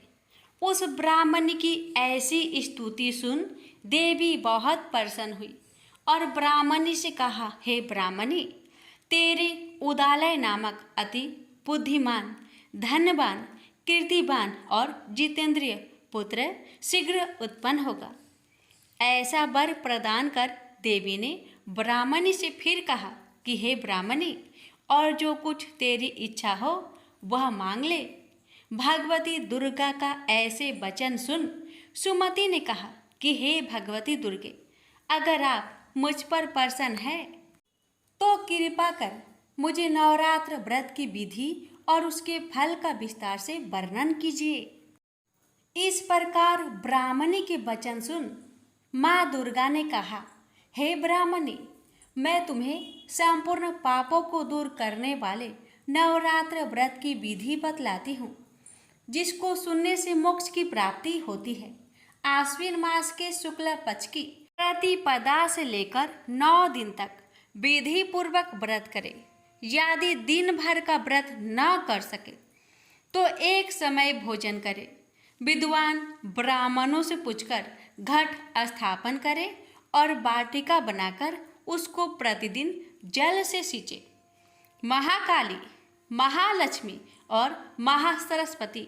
उस ब्राह्मण की ऐसी स्तुति सुन देवी बहुत प्रसन्न हुई और ब्राह्मणी से कहा, हे ब्राह्मणी, तेरे उदालय नामक अति बुद्धिमान, धनवान, कीर्तिवान और जितेंद्रिय पुत्र शीघ्र उत्पन्न होगा। ऐसा वर प्रदान कर देवी ने ब्राह्मणी से फिर कहा कि हे ब्राह्मणी, और जो कुछ तेरी इच्छा हो वह मांग ले। भगवती दुर्गा का ऐसे वचन सुन सुमति ने कहा कि हे भगवती दुर्गे, अगर आप मुझ पर प्रसन्न है तो कृपा कर मुझे नवरात्र व्रत की विधि और उसके फल का विस्तार से वर्णन कीजिए। इस प्रकार ब्राह्मणी के वचन सुन माँ दुर्गा ने कहा, हे ब्राह्मणी, मैं तुम्हें संपूर्ण पापों को दूर करने वाले नवरात्र व्रत की विधि बतलाती हूँ, जिसको सुनने से मोक्ष की प्राप्ति होती है। आश्विन मास के शुक्ल पक्ष की प्रतिपदा से लेकर 9 दिन तक विधि पूर्वक व्रत करे। यदि दिन भर का व्रत न कर सके तो एक समय भोजन करे। विद्वान ब्राह्मणों से पूछकर घट स्थापन करे और वाटिका बनाकर उसको प्रतिदिन जल से सींचे। महाकाली, महालक्ष्मी और महासरस्वती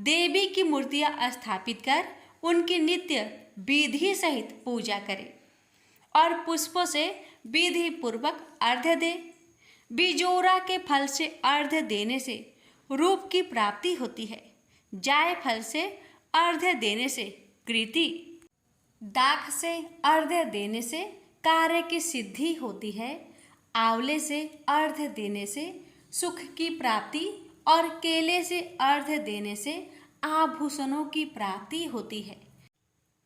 देवी की मूर्तियां स्थापित कर उनकी नित्य विधि सहित पूजा करे और पुष्पों से विधि पूर्वक अर्घ्य दे। बिजोरा के फल से अर्घ्य देने से रूप की प्राप्ति होती है। जायफल से अर्घ्य देने से कृति, दाख से अर्घ्य देने से कार्य की सिद्धि होती है। आंवले से अर्घ्य देने से सुख की प्राप्ति और केले से अर्घ्य देने से आभूषणों की प्राप्ति होती है।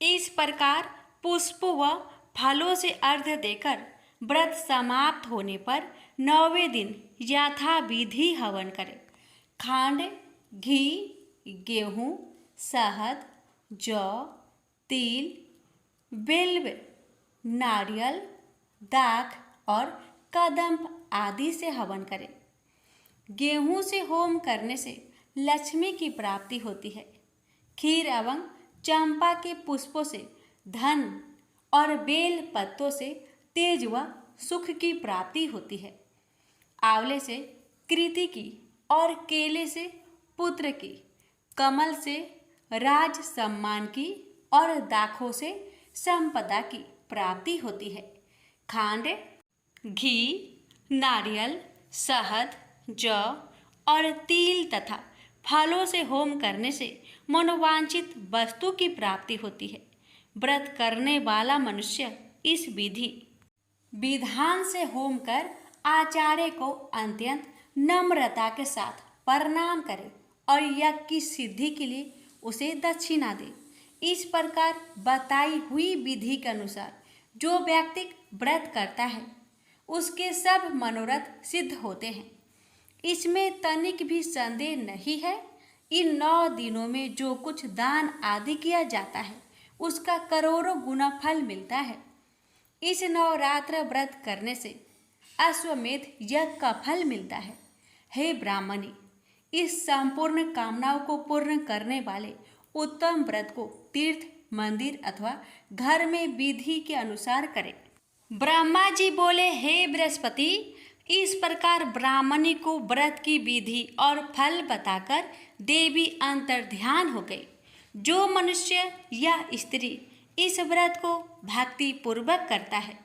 इस प्रकार पुष्पों व फलों से अर्घ्य देकर व्रत समाप्त होने पर 9वें दिन यथा विधि हवन करें। खांड, घी, गेहूँ, शहद, जौ, तिल, बिल्व, नारियल, दाख और कदम्ब आदि से हवन करें। गेहूँ से होम करने से लक्ष्मी की प्राप्ति होती है। खीर एवं चंपा के पुष्पों से धन और बेल पत्तों से तेज व सुख की प्राप्ति होती है। आंवले से कृति की और केले से पुत्र की, कमल से राज सम्मान की और दाखों से संपदा की प्राप्ति होती है। खांड, घी, नारियल, शहद, जौ और तिल तथा फलों से होम करने से मनोवांछित वस्तु की प्राप्ति होती है। व्रत करने वाला मनुष्य इस विधान से होम कर आचार्य को अत्यंत नम्रता के साथ प्रणाम करे और यज्ञ की सिद्धि के लिए उसे दक्षिणा दे। इस प्रकार बताई हुई विधि के अनुसार जो व्यक्ति व्रत करता है उसके सब मनोरथ सिद्ध होते हैं। इसमें तनिक भी संदेह नहीं है। इन 9 दिनों में जो कुछ दान आदि किया जाता है उसका करोड़ों गुना फल मिलता है। इस नवरात्र व्रत करने से अश्वमेध यज्ञ का फल मिलता है। हे ब्राह्मणी, इस संपूर्ण कामनाओं को पूर्ण करने वाले उत्तम व्रत को तीर्थ, मंदिर अथवा घर में विधि के अनुसार करें। ब्रह्मा जी बोले, हे बृहस्पति, इस प्रकार ब्राह्मणी को व्रत की विधि और फल बताकर देवी अंतर्ध्यान हो गई। जो मनुष्य या स्त्री इस व्रत को भक्ति पूर्वक करता है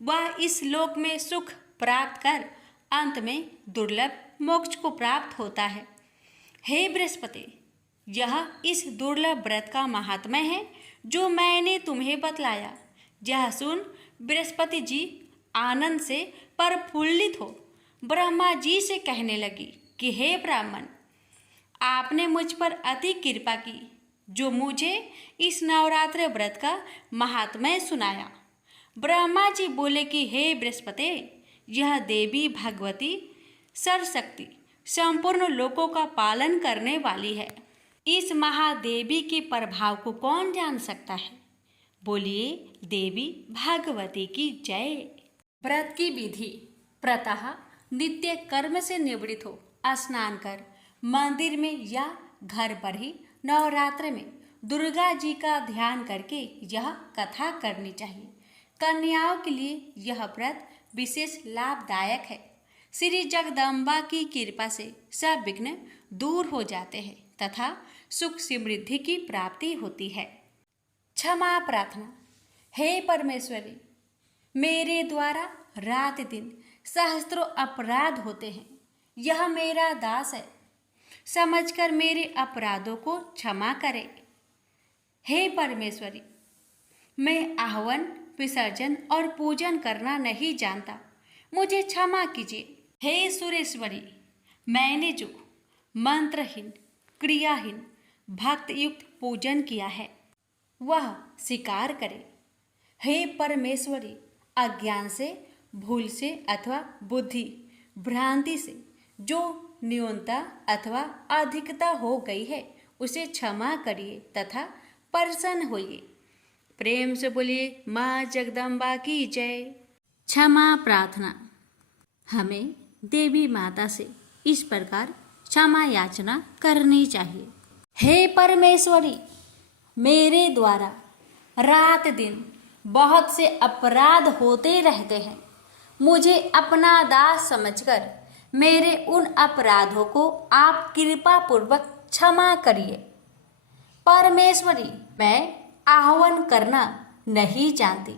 वह इस लोक में सुख प्राप्त कर अंत में दुर्लभ मोक्ष को प्राप्त होता है। हे बृहस्पति, यह इस दुर्लभ व्रत का महात्म्य है जो मैंने तुम्हें बतलाया। यह सुन बृहस्पति जी आनंद से प्रफुल्लित हो ब्रह्मा जी से कहने लगी कि हे ब्राह्मण, आपने मुझ पर अति कृपा की जो मुझे इस नवरात्र व्रत का महात्म्य सुनाया। ब्रह्मा जी बोले कि हे बृहस्पति, यह देवी भगवती सर्वशक्ति संपूर्ण लोकों का पालन करने वाली है। इस महादेवी के प्रभाव को कौन जान सकता है? बोलिए देवी भगवती की जय। व्रत की विधि। प्रातः नित्य कर्म से निवृत्त हो स्नान कर मंदिर में या घर पर ही नवरात्र में दुर्गा जी का ध्यान करके यह कथा करनी चाहिए। कन्याओं के लिए यह व्रत विशेष लाभदायक है। श्री जगदम्बा की कृपा से सब विघ्न दूर हो जाते हैं तथा सुख समृद्धि की प्राप्ति होती है। क्षमा प्रार्थना। हे परमेश्वरी, मेरे द्वारा रात दिन सहस्त्रों अपराध होते हैं। यह मेरा दास है, समझकर मेरे अपराधों को क्षमा करे। हे परमेश्वरी, मैं आह्वान, विसर्जन और पूजन करना नहीं जानता, मुझे क्षमा कीजिए। हे सुरेश्वरी, मैंने जो मंत्रहीन, क्रियाहीन, भक्तयुक्त पूजन किया है वह स्वीकार करे। हे परमेश्वरी, अज्ञान से, भूल से अथवा बुद्धि भ्रांति से जो न्यूनता अथवा अधिकता हो गई है उसे क्षमा करिए तथा प्रसन्न होइए। प्रेम से बोलिए माँ जगदम्बा की जय। क्षमा प्रार्थना। हमें देवी माता से इस प्रकार क्षमा याचना करनी चाहिए। हे परमेश्वरी, मेरे द्वारा रात दिन बहुत से अपराध होते रहते हैं। मुझे अपना दास समझकर मेरे उन अपराधों को आप कृपा पूर्वक क्षमा करिए। परमेश्वरी, मैं आह्वान करना नहीं जानती,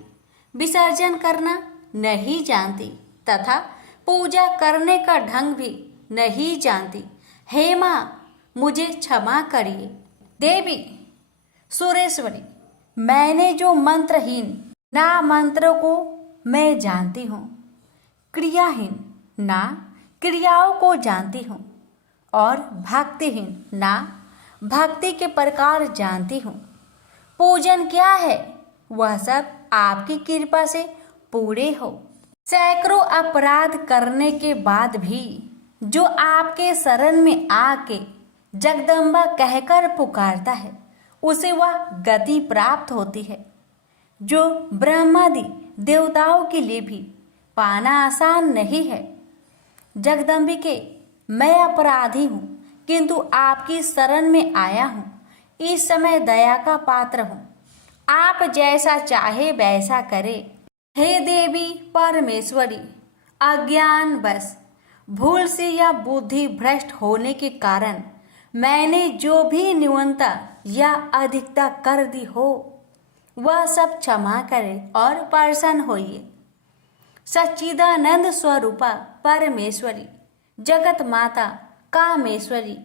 विसर्जन करना नहीं जानती तथा पूजा करने का ढंग भी नहीं जानती। हे माँ, मुझे क्षमा करिए। देवी सुरेश्वरी, मैंने जो मंत्रहीन ना मंत्रों को मैं जानती हूँ, क्रियाहीन ना क्रियाओं को जानती हूँ और भक्तिहीन ना भक्ति के प्रकार जानती हूँ। पूजन क्या है वह सब आपकी कृपा से पूरे हो। सैकड़ों अपराध करने के बाद भी जो आपके शरण में आके जगदम्बा कहकर पुकारता है उसे वह गति प्राप्त होती है जो ब्रह्मादि देवताओं के लिए भी पाना आसान नहीं है। जगदम्बिके, मैं अपराधी हूँ किंतु आपकी शरण में आया हूँ। इस समय दया का पात्र हूँ, आप जैसा चाहे वैसा करे। हे देवी परमेश्वरी, अज्ञान बस भूल से या बुद्धि भ्रष्ट होने के कारण मैंने जो भी न्यूनता या अधिकता कर दी हो वह सब क्षमा करे और प्रसन्न होइए। सच्चिदानंद स्वरूपा परमेश्वरी, जगत माता कामेश्वरी,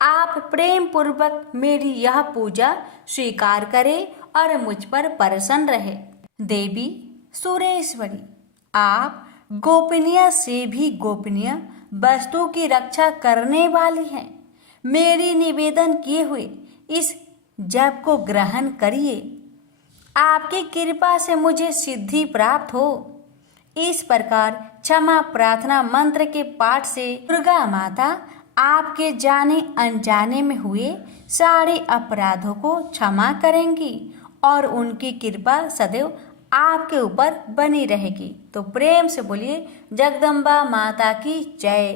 आप प्रेम पूर्वक मेरी यह पूजा स्वीकार करें और मुझ पर प्रसन्न रहे। देवी सुरेश्वरी, आप गोपनीय से भी गोपनीय वस्तु की रक्षा करने वाली हैं। मेरी निवेदन किए हुए इस जप को ग्रहण करिए। आपकी कृपा से मुझे सिद्धि प्राप्त हो। इस प्रकार क्षमा प्रार्थना मंत्र के पाठ से दुर्गा माता आपके जाने अनजाने में हुए सारे अपराधों को क्षमा करेंगी और उनकी कृपा सदैव आपके ऊपर बनी रहेगी। तो प्रेम से बोलिए जगदम्बा माता की जय।